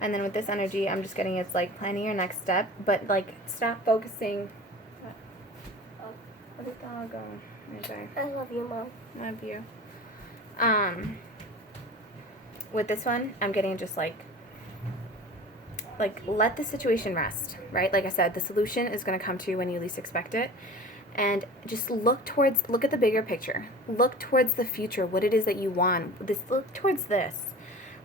And then with this energy, I'm just getting it's like planning your next step, but like stop focusing. Oh, where did the dog go? Okay. I love you, Mom. Love you. With this one, I'm getting just like, like, let the situation rest, right? Like I said, the solution is going to come to you when you least expect it. And just look at the bigger picture. Look towards the future, what it is that you want. Look towards this.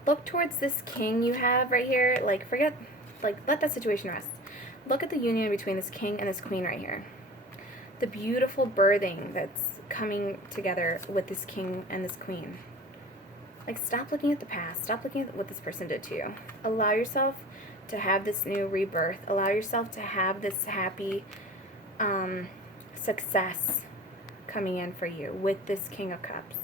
Look towards this king you have right here. Like, let that situation rest. Look at the union between this king and this queen right here. The beautiful birthing that's coming together with this king and this queen. Like, stop looking at the past. Stop looking at what this person did to you. Allow yourself to have this new rebirth. Allow yourself to have this happy success coming in for you with this King of Cups.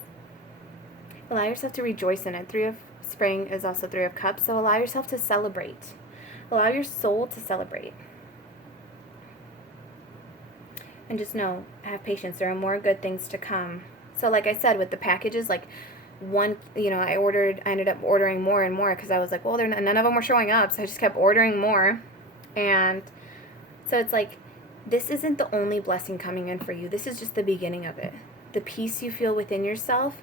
Allow yourself to rejoice in it. Three of Spring is also Three of Cups, so allow yourself to celebrate. Allow your soul to celebrate. And just know, have patience. There are more good things to come. So like I said, with the packages, like one, I ended up ordering more and more because I was like, well, none of them were showing up, so I just kept ordering more. And so it's like, this isn't the only blessing coming in for you. This is just the beginning of it. The peace you feel within yourself,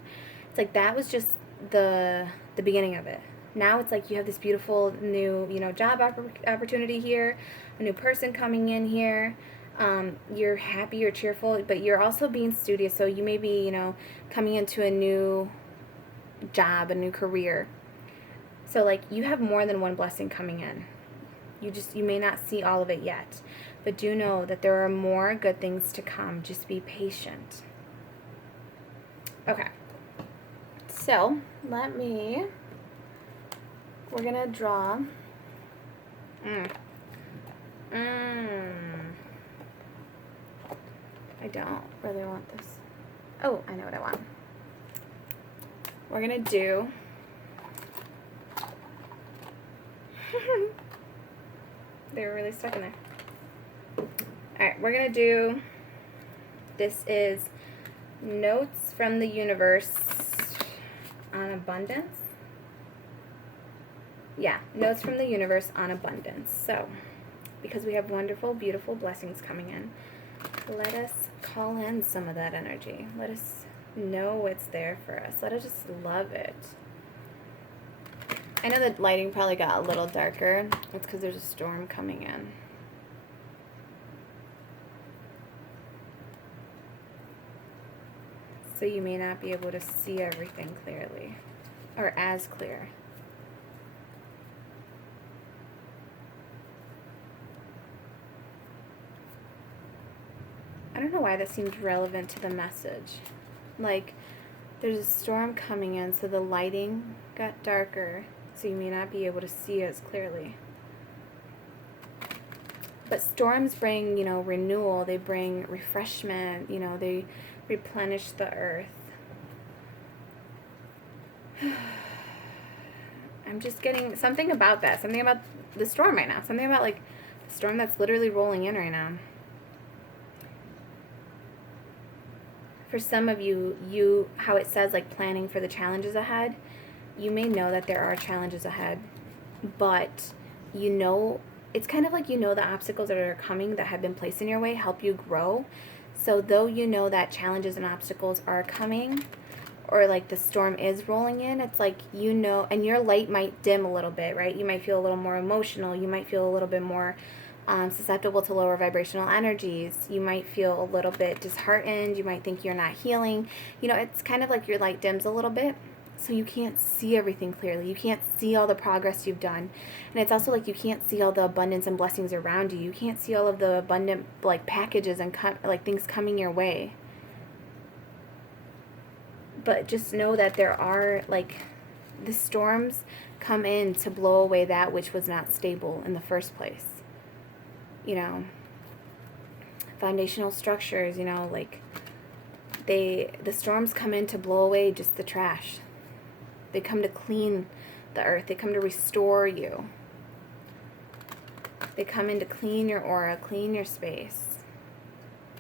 it's like that was just the beginning of it. Now it's like you have this beautiful new, job opportunity here, a new person coming in here. You're happy, you're cheerful, but you're also being studious. So you may be, coming into a new job, a new career. So like you have more than one blessing coming in. You may not see all of it yet, but do know that there are more good things to come. Just be patient. Okay. So we're gonna draw. I don't really want this. Oh, I know what I want. We're gonna do they were really stuck in there. Alright, we're gonna do, this is Notes from the Universe on Abundance. Yeah, Notes from the Universe on Abundance. So, because we have wonderful, beautiful blessings coming in, let us call in some of that energy. Let us know it's there for us. Let us just love it. I know the lighting probably got a little darker. It's because there's a storm coming in. So you may not be able to see everything clearly, or as clear. I don't know why that seems relevant to the message. Like, there's a storm coming in, so the lighting got darker, so you may not be able to see as clearly. But storms bring, renewal. They bring refreshment. They replenish the earth. I'm just getting something about that. Something about the storm right now. Something about, like, the storm that's literally rolling in right now. For some of you, how it says, like, planning for the challenges ahead, you may know that there are challenges ahead, but it's kind of like the obstacles that are coming that have been placed in your way help you grow. So though that challenges and obstacles are coming, or like the storm is rolling in, it's like, and your light might dim a little bit, right? You might feel a little more emotional. You might feel a little bit more susceptible to lower vibrational energies. You might feel a little bit disheartened. You might think you're not healing. It's kind of like your light dims a little bit, so you can't see everything clearly. You can't see all the progress you've done. And it's also like you can't see all the abundance and blessings around you. You can't see all of the abundant, like, packages and things coming your way. But just know that there are, like, the storms come in to blow away that which was not stable in the first place. Foundational structures, like, the storms come in to blow away just the trash. They come to clean the earth. They come to restore you. They come in to clean your aura, clean your space.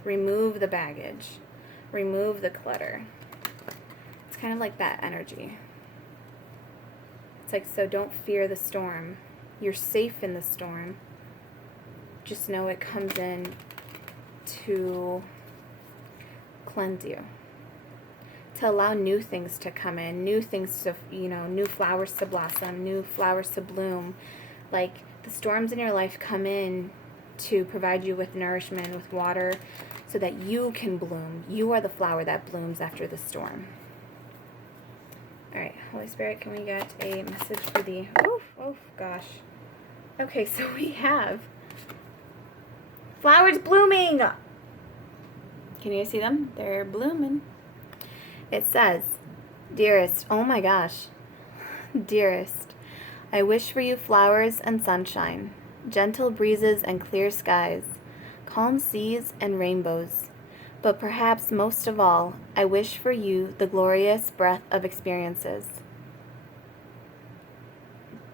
Remove the baggage. Remove the clutter. It's kind of like that energy. It's like, so don't fear the storm. You're safe in the storm. Just know it comes in to cleanse you, to allow new things to come in, new things to, new flowers to blossom, new flowers to bloom. Like, the storms in your life come in to provide you with nourishment, with water, so that you can bloom. You are the flower that blooms after the storm. All right, Holy Spirit, can we get a message for the... Oh, gosh. Okay, so we have flowers blooming. Can you see them? They're blooming. It says, dearest, oh my gosh, dearest, I wish for you flowers and sunshine, gentle breezes and clear skies, calm seas and rainbows. But perhaps most of all, I wish for you the glorious breath of experiences.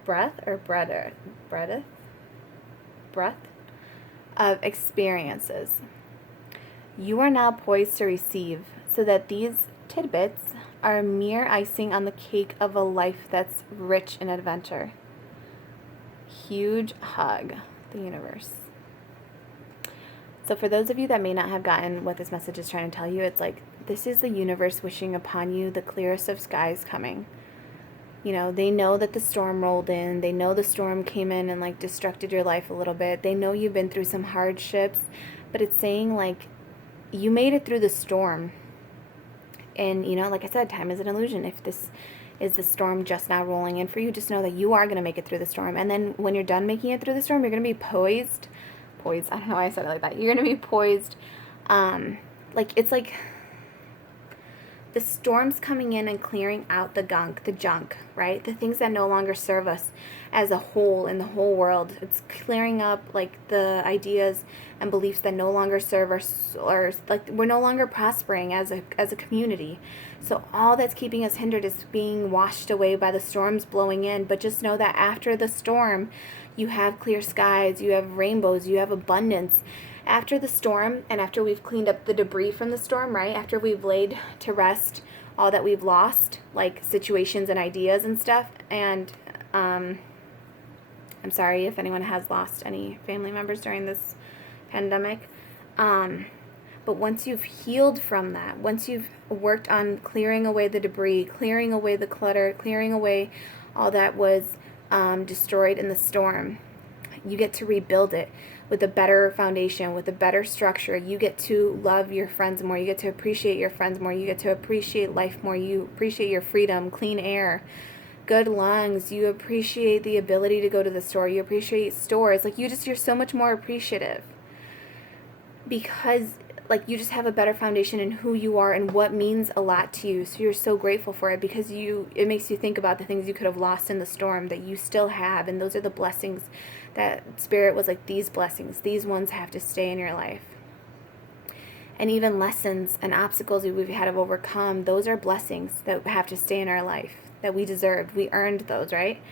Breath or breath? Breath of experiences. You are now poised to receive, so that these tidbits are mere icing on the cake of a life that's rich in adventure. Huge hug, the universe. So for those of you that may not have gotten what this message is trying to tell you, it's like, this is the universe wishing upon you the clearest of skies coming. You know, they know that the storm rolled in. They know the storm came in and like destructed your life a little bit. They know you've been through some hardships, but it's saying like, you made it through the storm. And, you know, like I said, time is an illusion. If this is the storm just now rolling in for you, just know that you are going to make it through the storm. And then when you're done making it through the storm, you're going to be poised. I don't know why I said it like that. You're going to be poised. Like, it's like the storm's coming in and clearing out the junk, right? The things that no longer serve us as a whole in the whole world. It's clearing up like the ideas and beliefs that no longer serve us, or like we're no longer prospering as a community. So all that's keeping us hindered is being washed away by the storms blowing in. But just know that after the storm, you have clear skies, you have rainbows, you have abundance. After the storm, and after we've cleaned up the debris from the storm, right? After we've laid to rest all that we've lost, like situations and ideas and stuff. And I'm sorry if anyone has lost any family members during this pandemic. But once you've healed from that, once you've worked on clearing away the debris, clearing away the clutter, clearing away all that was destroyed in the storm, you get to rebuild it with a better foundation, with a better structure. You get to love your friends more. You get to appreciate your friends more. You get to appreciate life more. You appreciate your freedom, clean air, good lungs. You appreciate the ability to go to the store. You appreciate stores. Like, you're so much more appreciative because like you just have a better foundation in who you are and what means a lot to you. So you're so grateful for it because it makes you think about the things you could have lost in the storm that you still have. And those are the blessings that Spirit was like, these blessings, these ones have to stay in your life. And even lessons and obstacles we've had to overcome, those are blessings that have to stay in our life, that we deserved. We earned those, right?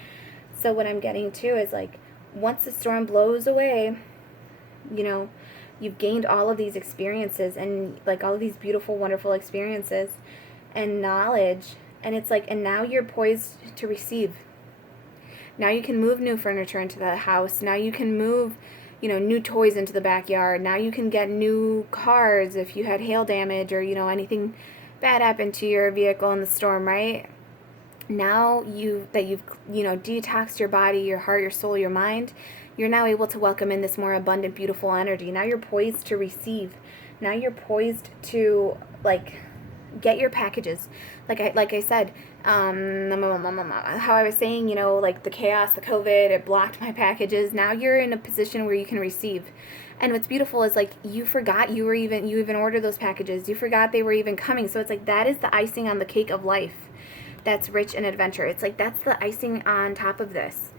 So what I'm getting to is like, once the storm blows away, you know, you've gained all of these experiences and like all of these beautiful, wonderful experiences and knowledge. And it's like, and now you're poised to receive. Now you can move new furniture into the house. Now you can move, you know, new toys into the backyard. Now you can get new cars if you had hail damage or, you know, anything bad happened to your vehicle in the storm, right? Now you've detoxed your body, your heart, your soul, your mind, you're now able to welcome in this more abundant, beautiful energy. Now you're poised to receive. Now you're poised to like get your packages. Like I said, how I was saying, you know, like the chaos, the COVID, it blocked my packages. Now you're in a position where you can receive. And what's beautiful is like you forgot you even ordered those packages. You forgot they were even coming. So it's like that is the icing on the cake of life. That's rich in adventure. It's like that's the icing on top of this.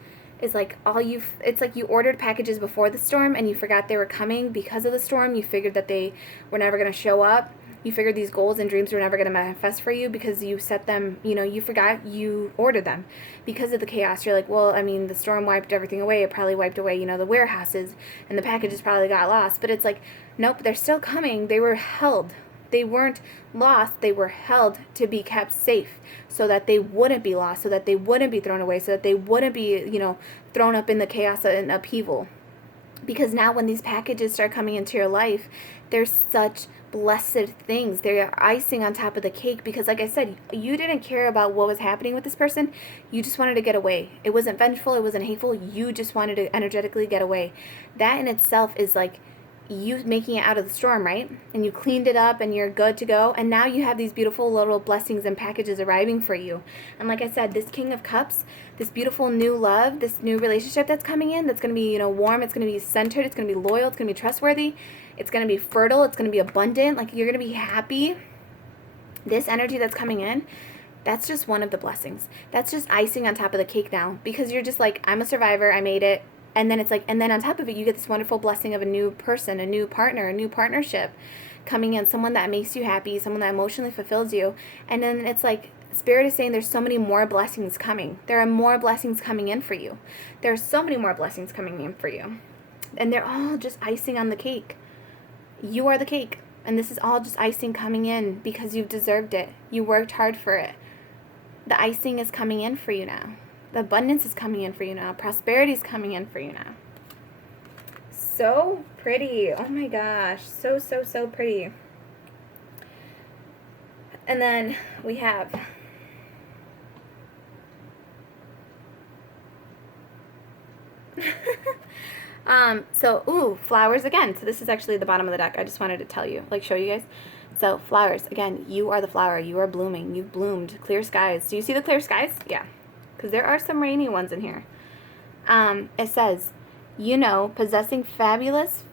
Is like it's like you ordered packages before the storm and you forgot they were coming because of the storm. You figured that they were never going to show up. You figured these goals and dreams were never going to manifest for you because you set them, you know, you forgot you ordered them because of the chaos. You're like, well, I mean, the storm wiped everything away. It probably wiped away, you know, the warehouses and the packages probably got lost. But it's like, nope, they're still coming. They were held. They weren't lost. They were held to be kept safe so that they wouldn't be lost, so that they wouldn't be thrown away, so that they wouldn't be, you know, thrown up in the chaos and upheaval. Because now when these packages start coming into your life, there's such blessed things. They're icing on top of the cake, because like I said, you didn't care about what was happening with this person. You just wanted to get away. It wasn't vengeful. It wasn't hateful. You just wanted to energetically get away. That in itself is like you making it out of the storm, right? And you cleaned it up and you're good to go. And now you have these beautiful little blessings and packages arriving for you. And like I said, this King of Cups, this beautiful new love, this new relationship that's coming in, that's going to be, you know, warm, it's going to be centered, it's going to be loyal, it's going to be trustworthy, it's going to be fertile, it's going to be abundant, like you're going to be happy. This energy that's coming in, that's just one of the blessings. That's just icing on top of the cake now, because you're just like, I'm a survivor, I made it. And then it's like, and then on top of it, you get this wonderful blessing of a new person, a new partner, a new partnership coming in, someone that makes you happy, someone that emotionally fulfills you. And then it's like, Spirit is saying there's so many more blessings coming. There are more blessings coming in for you. There are so many more blessings coming in for you. And they're all just icing on the cake. You are the cake. And this is all just icing coming in because you've deserved it. You worked hard for it. The icing is coming in for you now. The abundance is coming in for you now. Prosperity is coming in for you now. So pretty. Oh my gosh. So, so, so pretty. And then we have flowers again. So this is actually the bottom of the deck. I just wanted to tell you, like show you guys. So flowers, again, you are the flower. You are blooming. You've bloomed. Clear skies. Do you see the clear skies? Yeah. Because there are some rainy ones in here. It says, possessing fabulous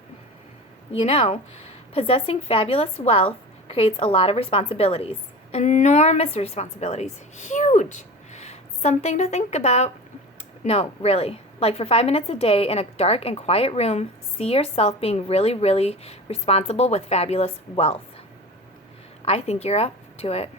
wealth creates a lot of responsibilities. Enormous responsibilities. Huge. Something to think about. No, really. Like for 5 minutes a day in a dark and quiet room, see yourself being really, really responsible with fabulous wealth. I think you're up to it.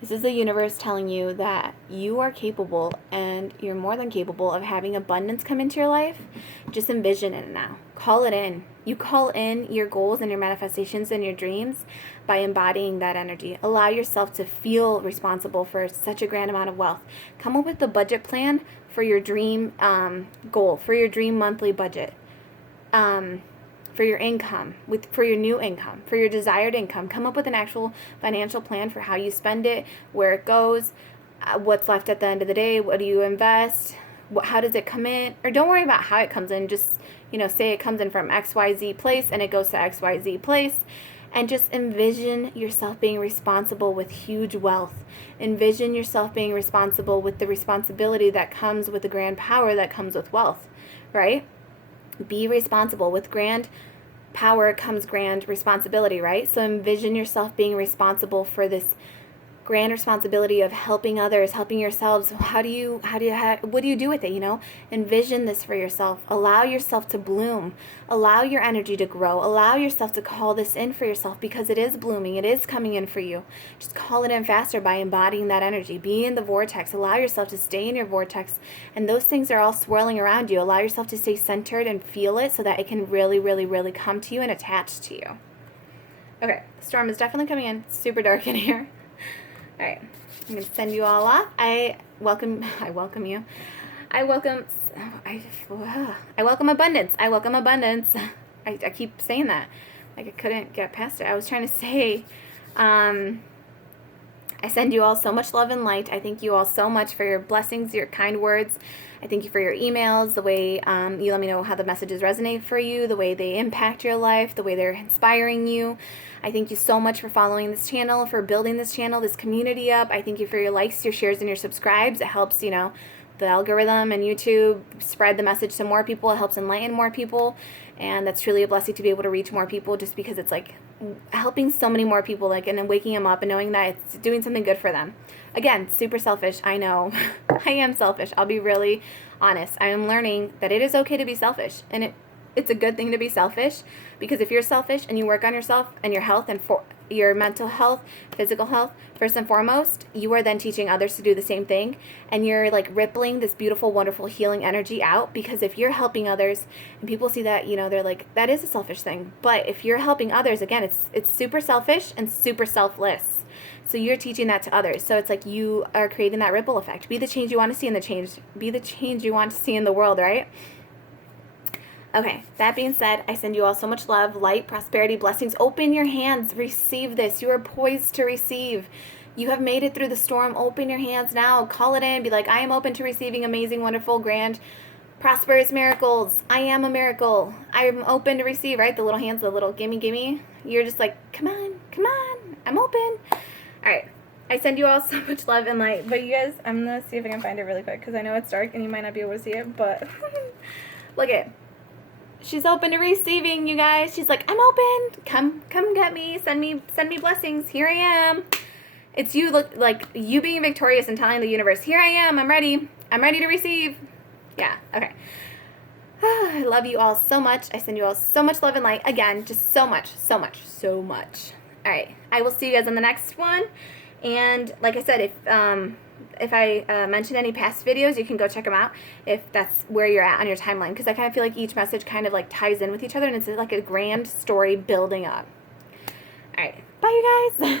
This is the universe telling you that you are capable, and you're more than capable, of having abundance come into your life. Just envision it now. Call it in. You call in your goals and your manifestations and your dreams by embodying that energy. Allow yourself to feel responsible for such a grand amount of wealth. Come up with a budget plan for your dream goal, for your dream monthly budget. For your income, for your new income, for your desired income. Come up with an actual financial plan for how you spend it, where it goes, what's left at the end of the day, what do you invest, how does it come in, or don't worry about how it comes in, just, say it comes in from XYZ place and it goes to XYZ place, and just envision yourself being responsible with huge wealth. Envision yourself being responsible with the responsibility that comes with the grand power that comes with wealth, right? Be responsible. With grand power comes grand responsibility, right? So envision yourself being responsible for this grand responsibility of helping others, helping yourselves. What do you do with it, Envision this for yourself. Allow yourself to bloom. Allow your energy to grow. Allow yourself to call this in for yourself, because it is blooming. It is coming in for you. Just call it in faster by embodying that energy. Be in the vortex. Allow yourself to stay in your vortex. And those things are all swirling around you. Allow yourself to stay centered and feel it so that it can really, really, really come to you and attach to you. Okay, the storm is definitely coming in. It's super dark in here. All right, I'm going to send you all off. I welcome you. I welcome abundance. I welcome abundance. I keep saying that. Like I couldn't get past it. I was trying to say, I send you all so much love and light. I thank you all so much for your blessings, your kind words. I thank you for your emails, the way you let me know how the messages resonate for you, the way they impact your life, the way they're inspiring you. I thank you so much for following this channel, for building this channel, this community up. I thank you for your likes, your shares, and your subscribes. It helps, the algorithm and YouTube spread the message to more people. It helps enlighten more people. And that's truly a blessing to be able to reach more people, just because it's like helping so many more people, and then waking them up and knowing that it's doing something good for them. Again, super selfish. I know. I am selfish. I'll be really honest. I am learning that it is okay to be selfish. And it's a good thing to be selfish, because if you're selfish and you work on yourself and your health and for your mental health, physical health, first and foremost, you are then teaching others to do the same thing. And you're like rippling this beautiful, wonderful healing energy out, because if you're helping others and people see that, they're like, that is a selfish thing. But if you're helping others, again, it's super selfish and super selfless. So you're teaching that to others. So it's like you are creating that ripple effect. Be the change you want to see in the change. Be the change you want to see in the world, right? Okay, that being said, I send you all so much love, light, prosperity, blessings. Open your hands. Receive this. You are poised to receive. You have made it through the storm. Open your hands now. Call it in. Be like, I am open to receiving amazing, wonderful, grand, prosperous miracles. I am a miracle. I am open to receive, right? The little hands, the little gimme, gimme. You're just like, come on, come on. I'm open. All right. I send you all so much love and light. But you guys, I'm going to see if I can find it really quick because I know it's dark and you might not be able to see it. But look at it. She's open to receiving, you guys. She's like, I'm open. Come get me. Send me blessings. Here I am. It's you, look like you being victorious and telling the universe, here I am. I'm ready. I'm ready to receive. Yeah. Okay. I love you all so much. I send you all so much love and light. Again, just so much, so much, so much. All right. I will see you guys on the next one. And like I said, if I mention any past videos, you can go check them out if that's where you're at on your timeline, because I kind of feel like each message kind of like ties in with each other, and it's like a grand story building up. All right. Bye, you guys.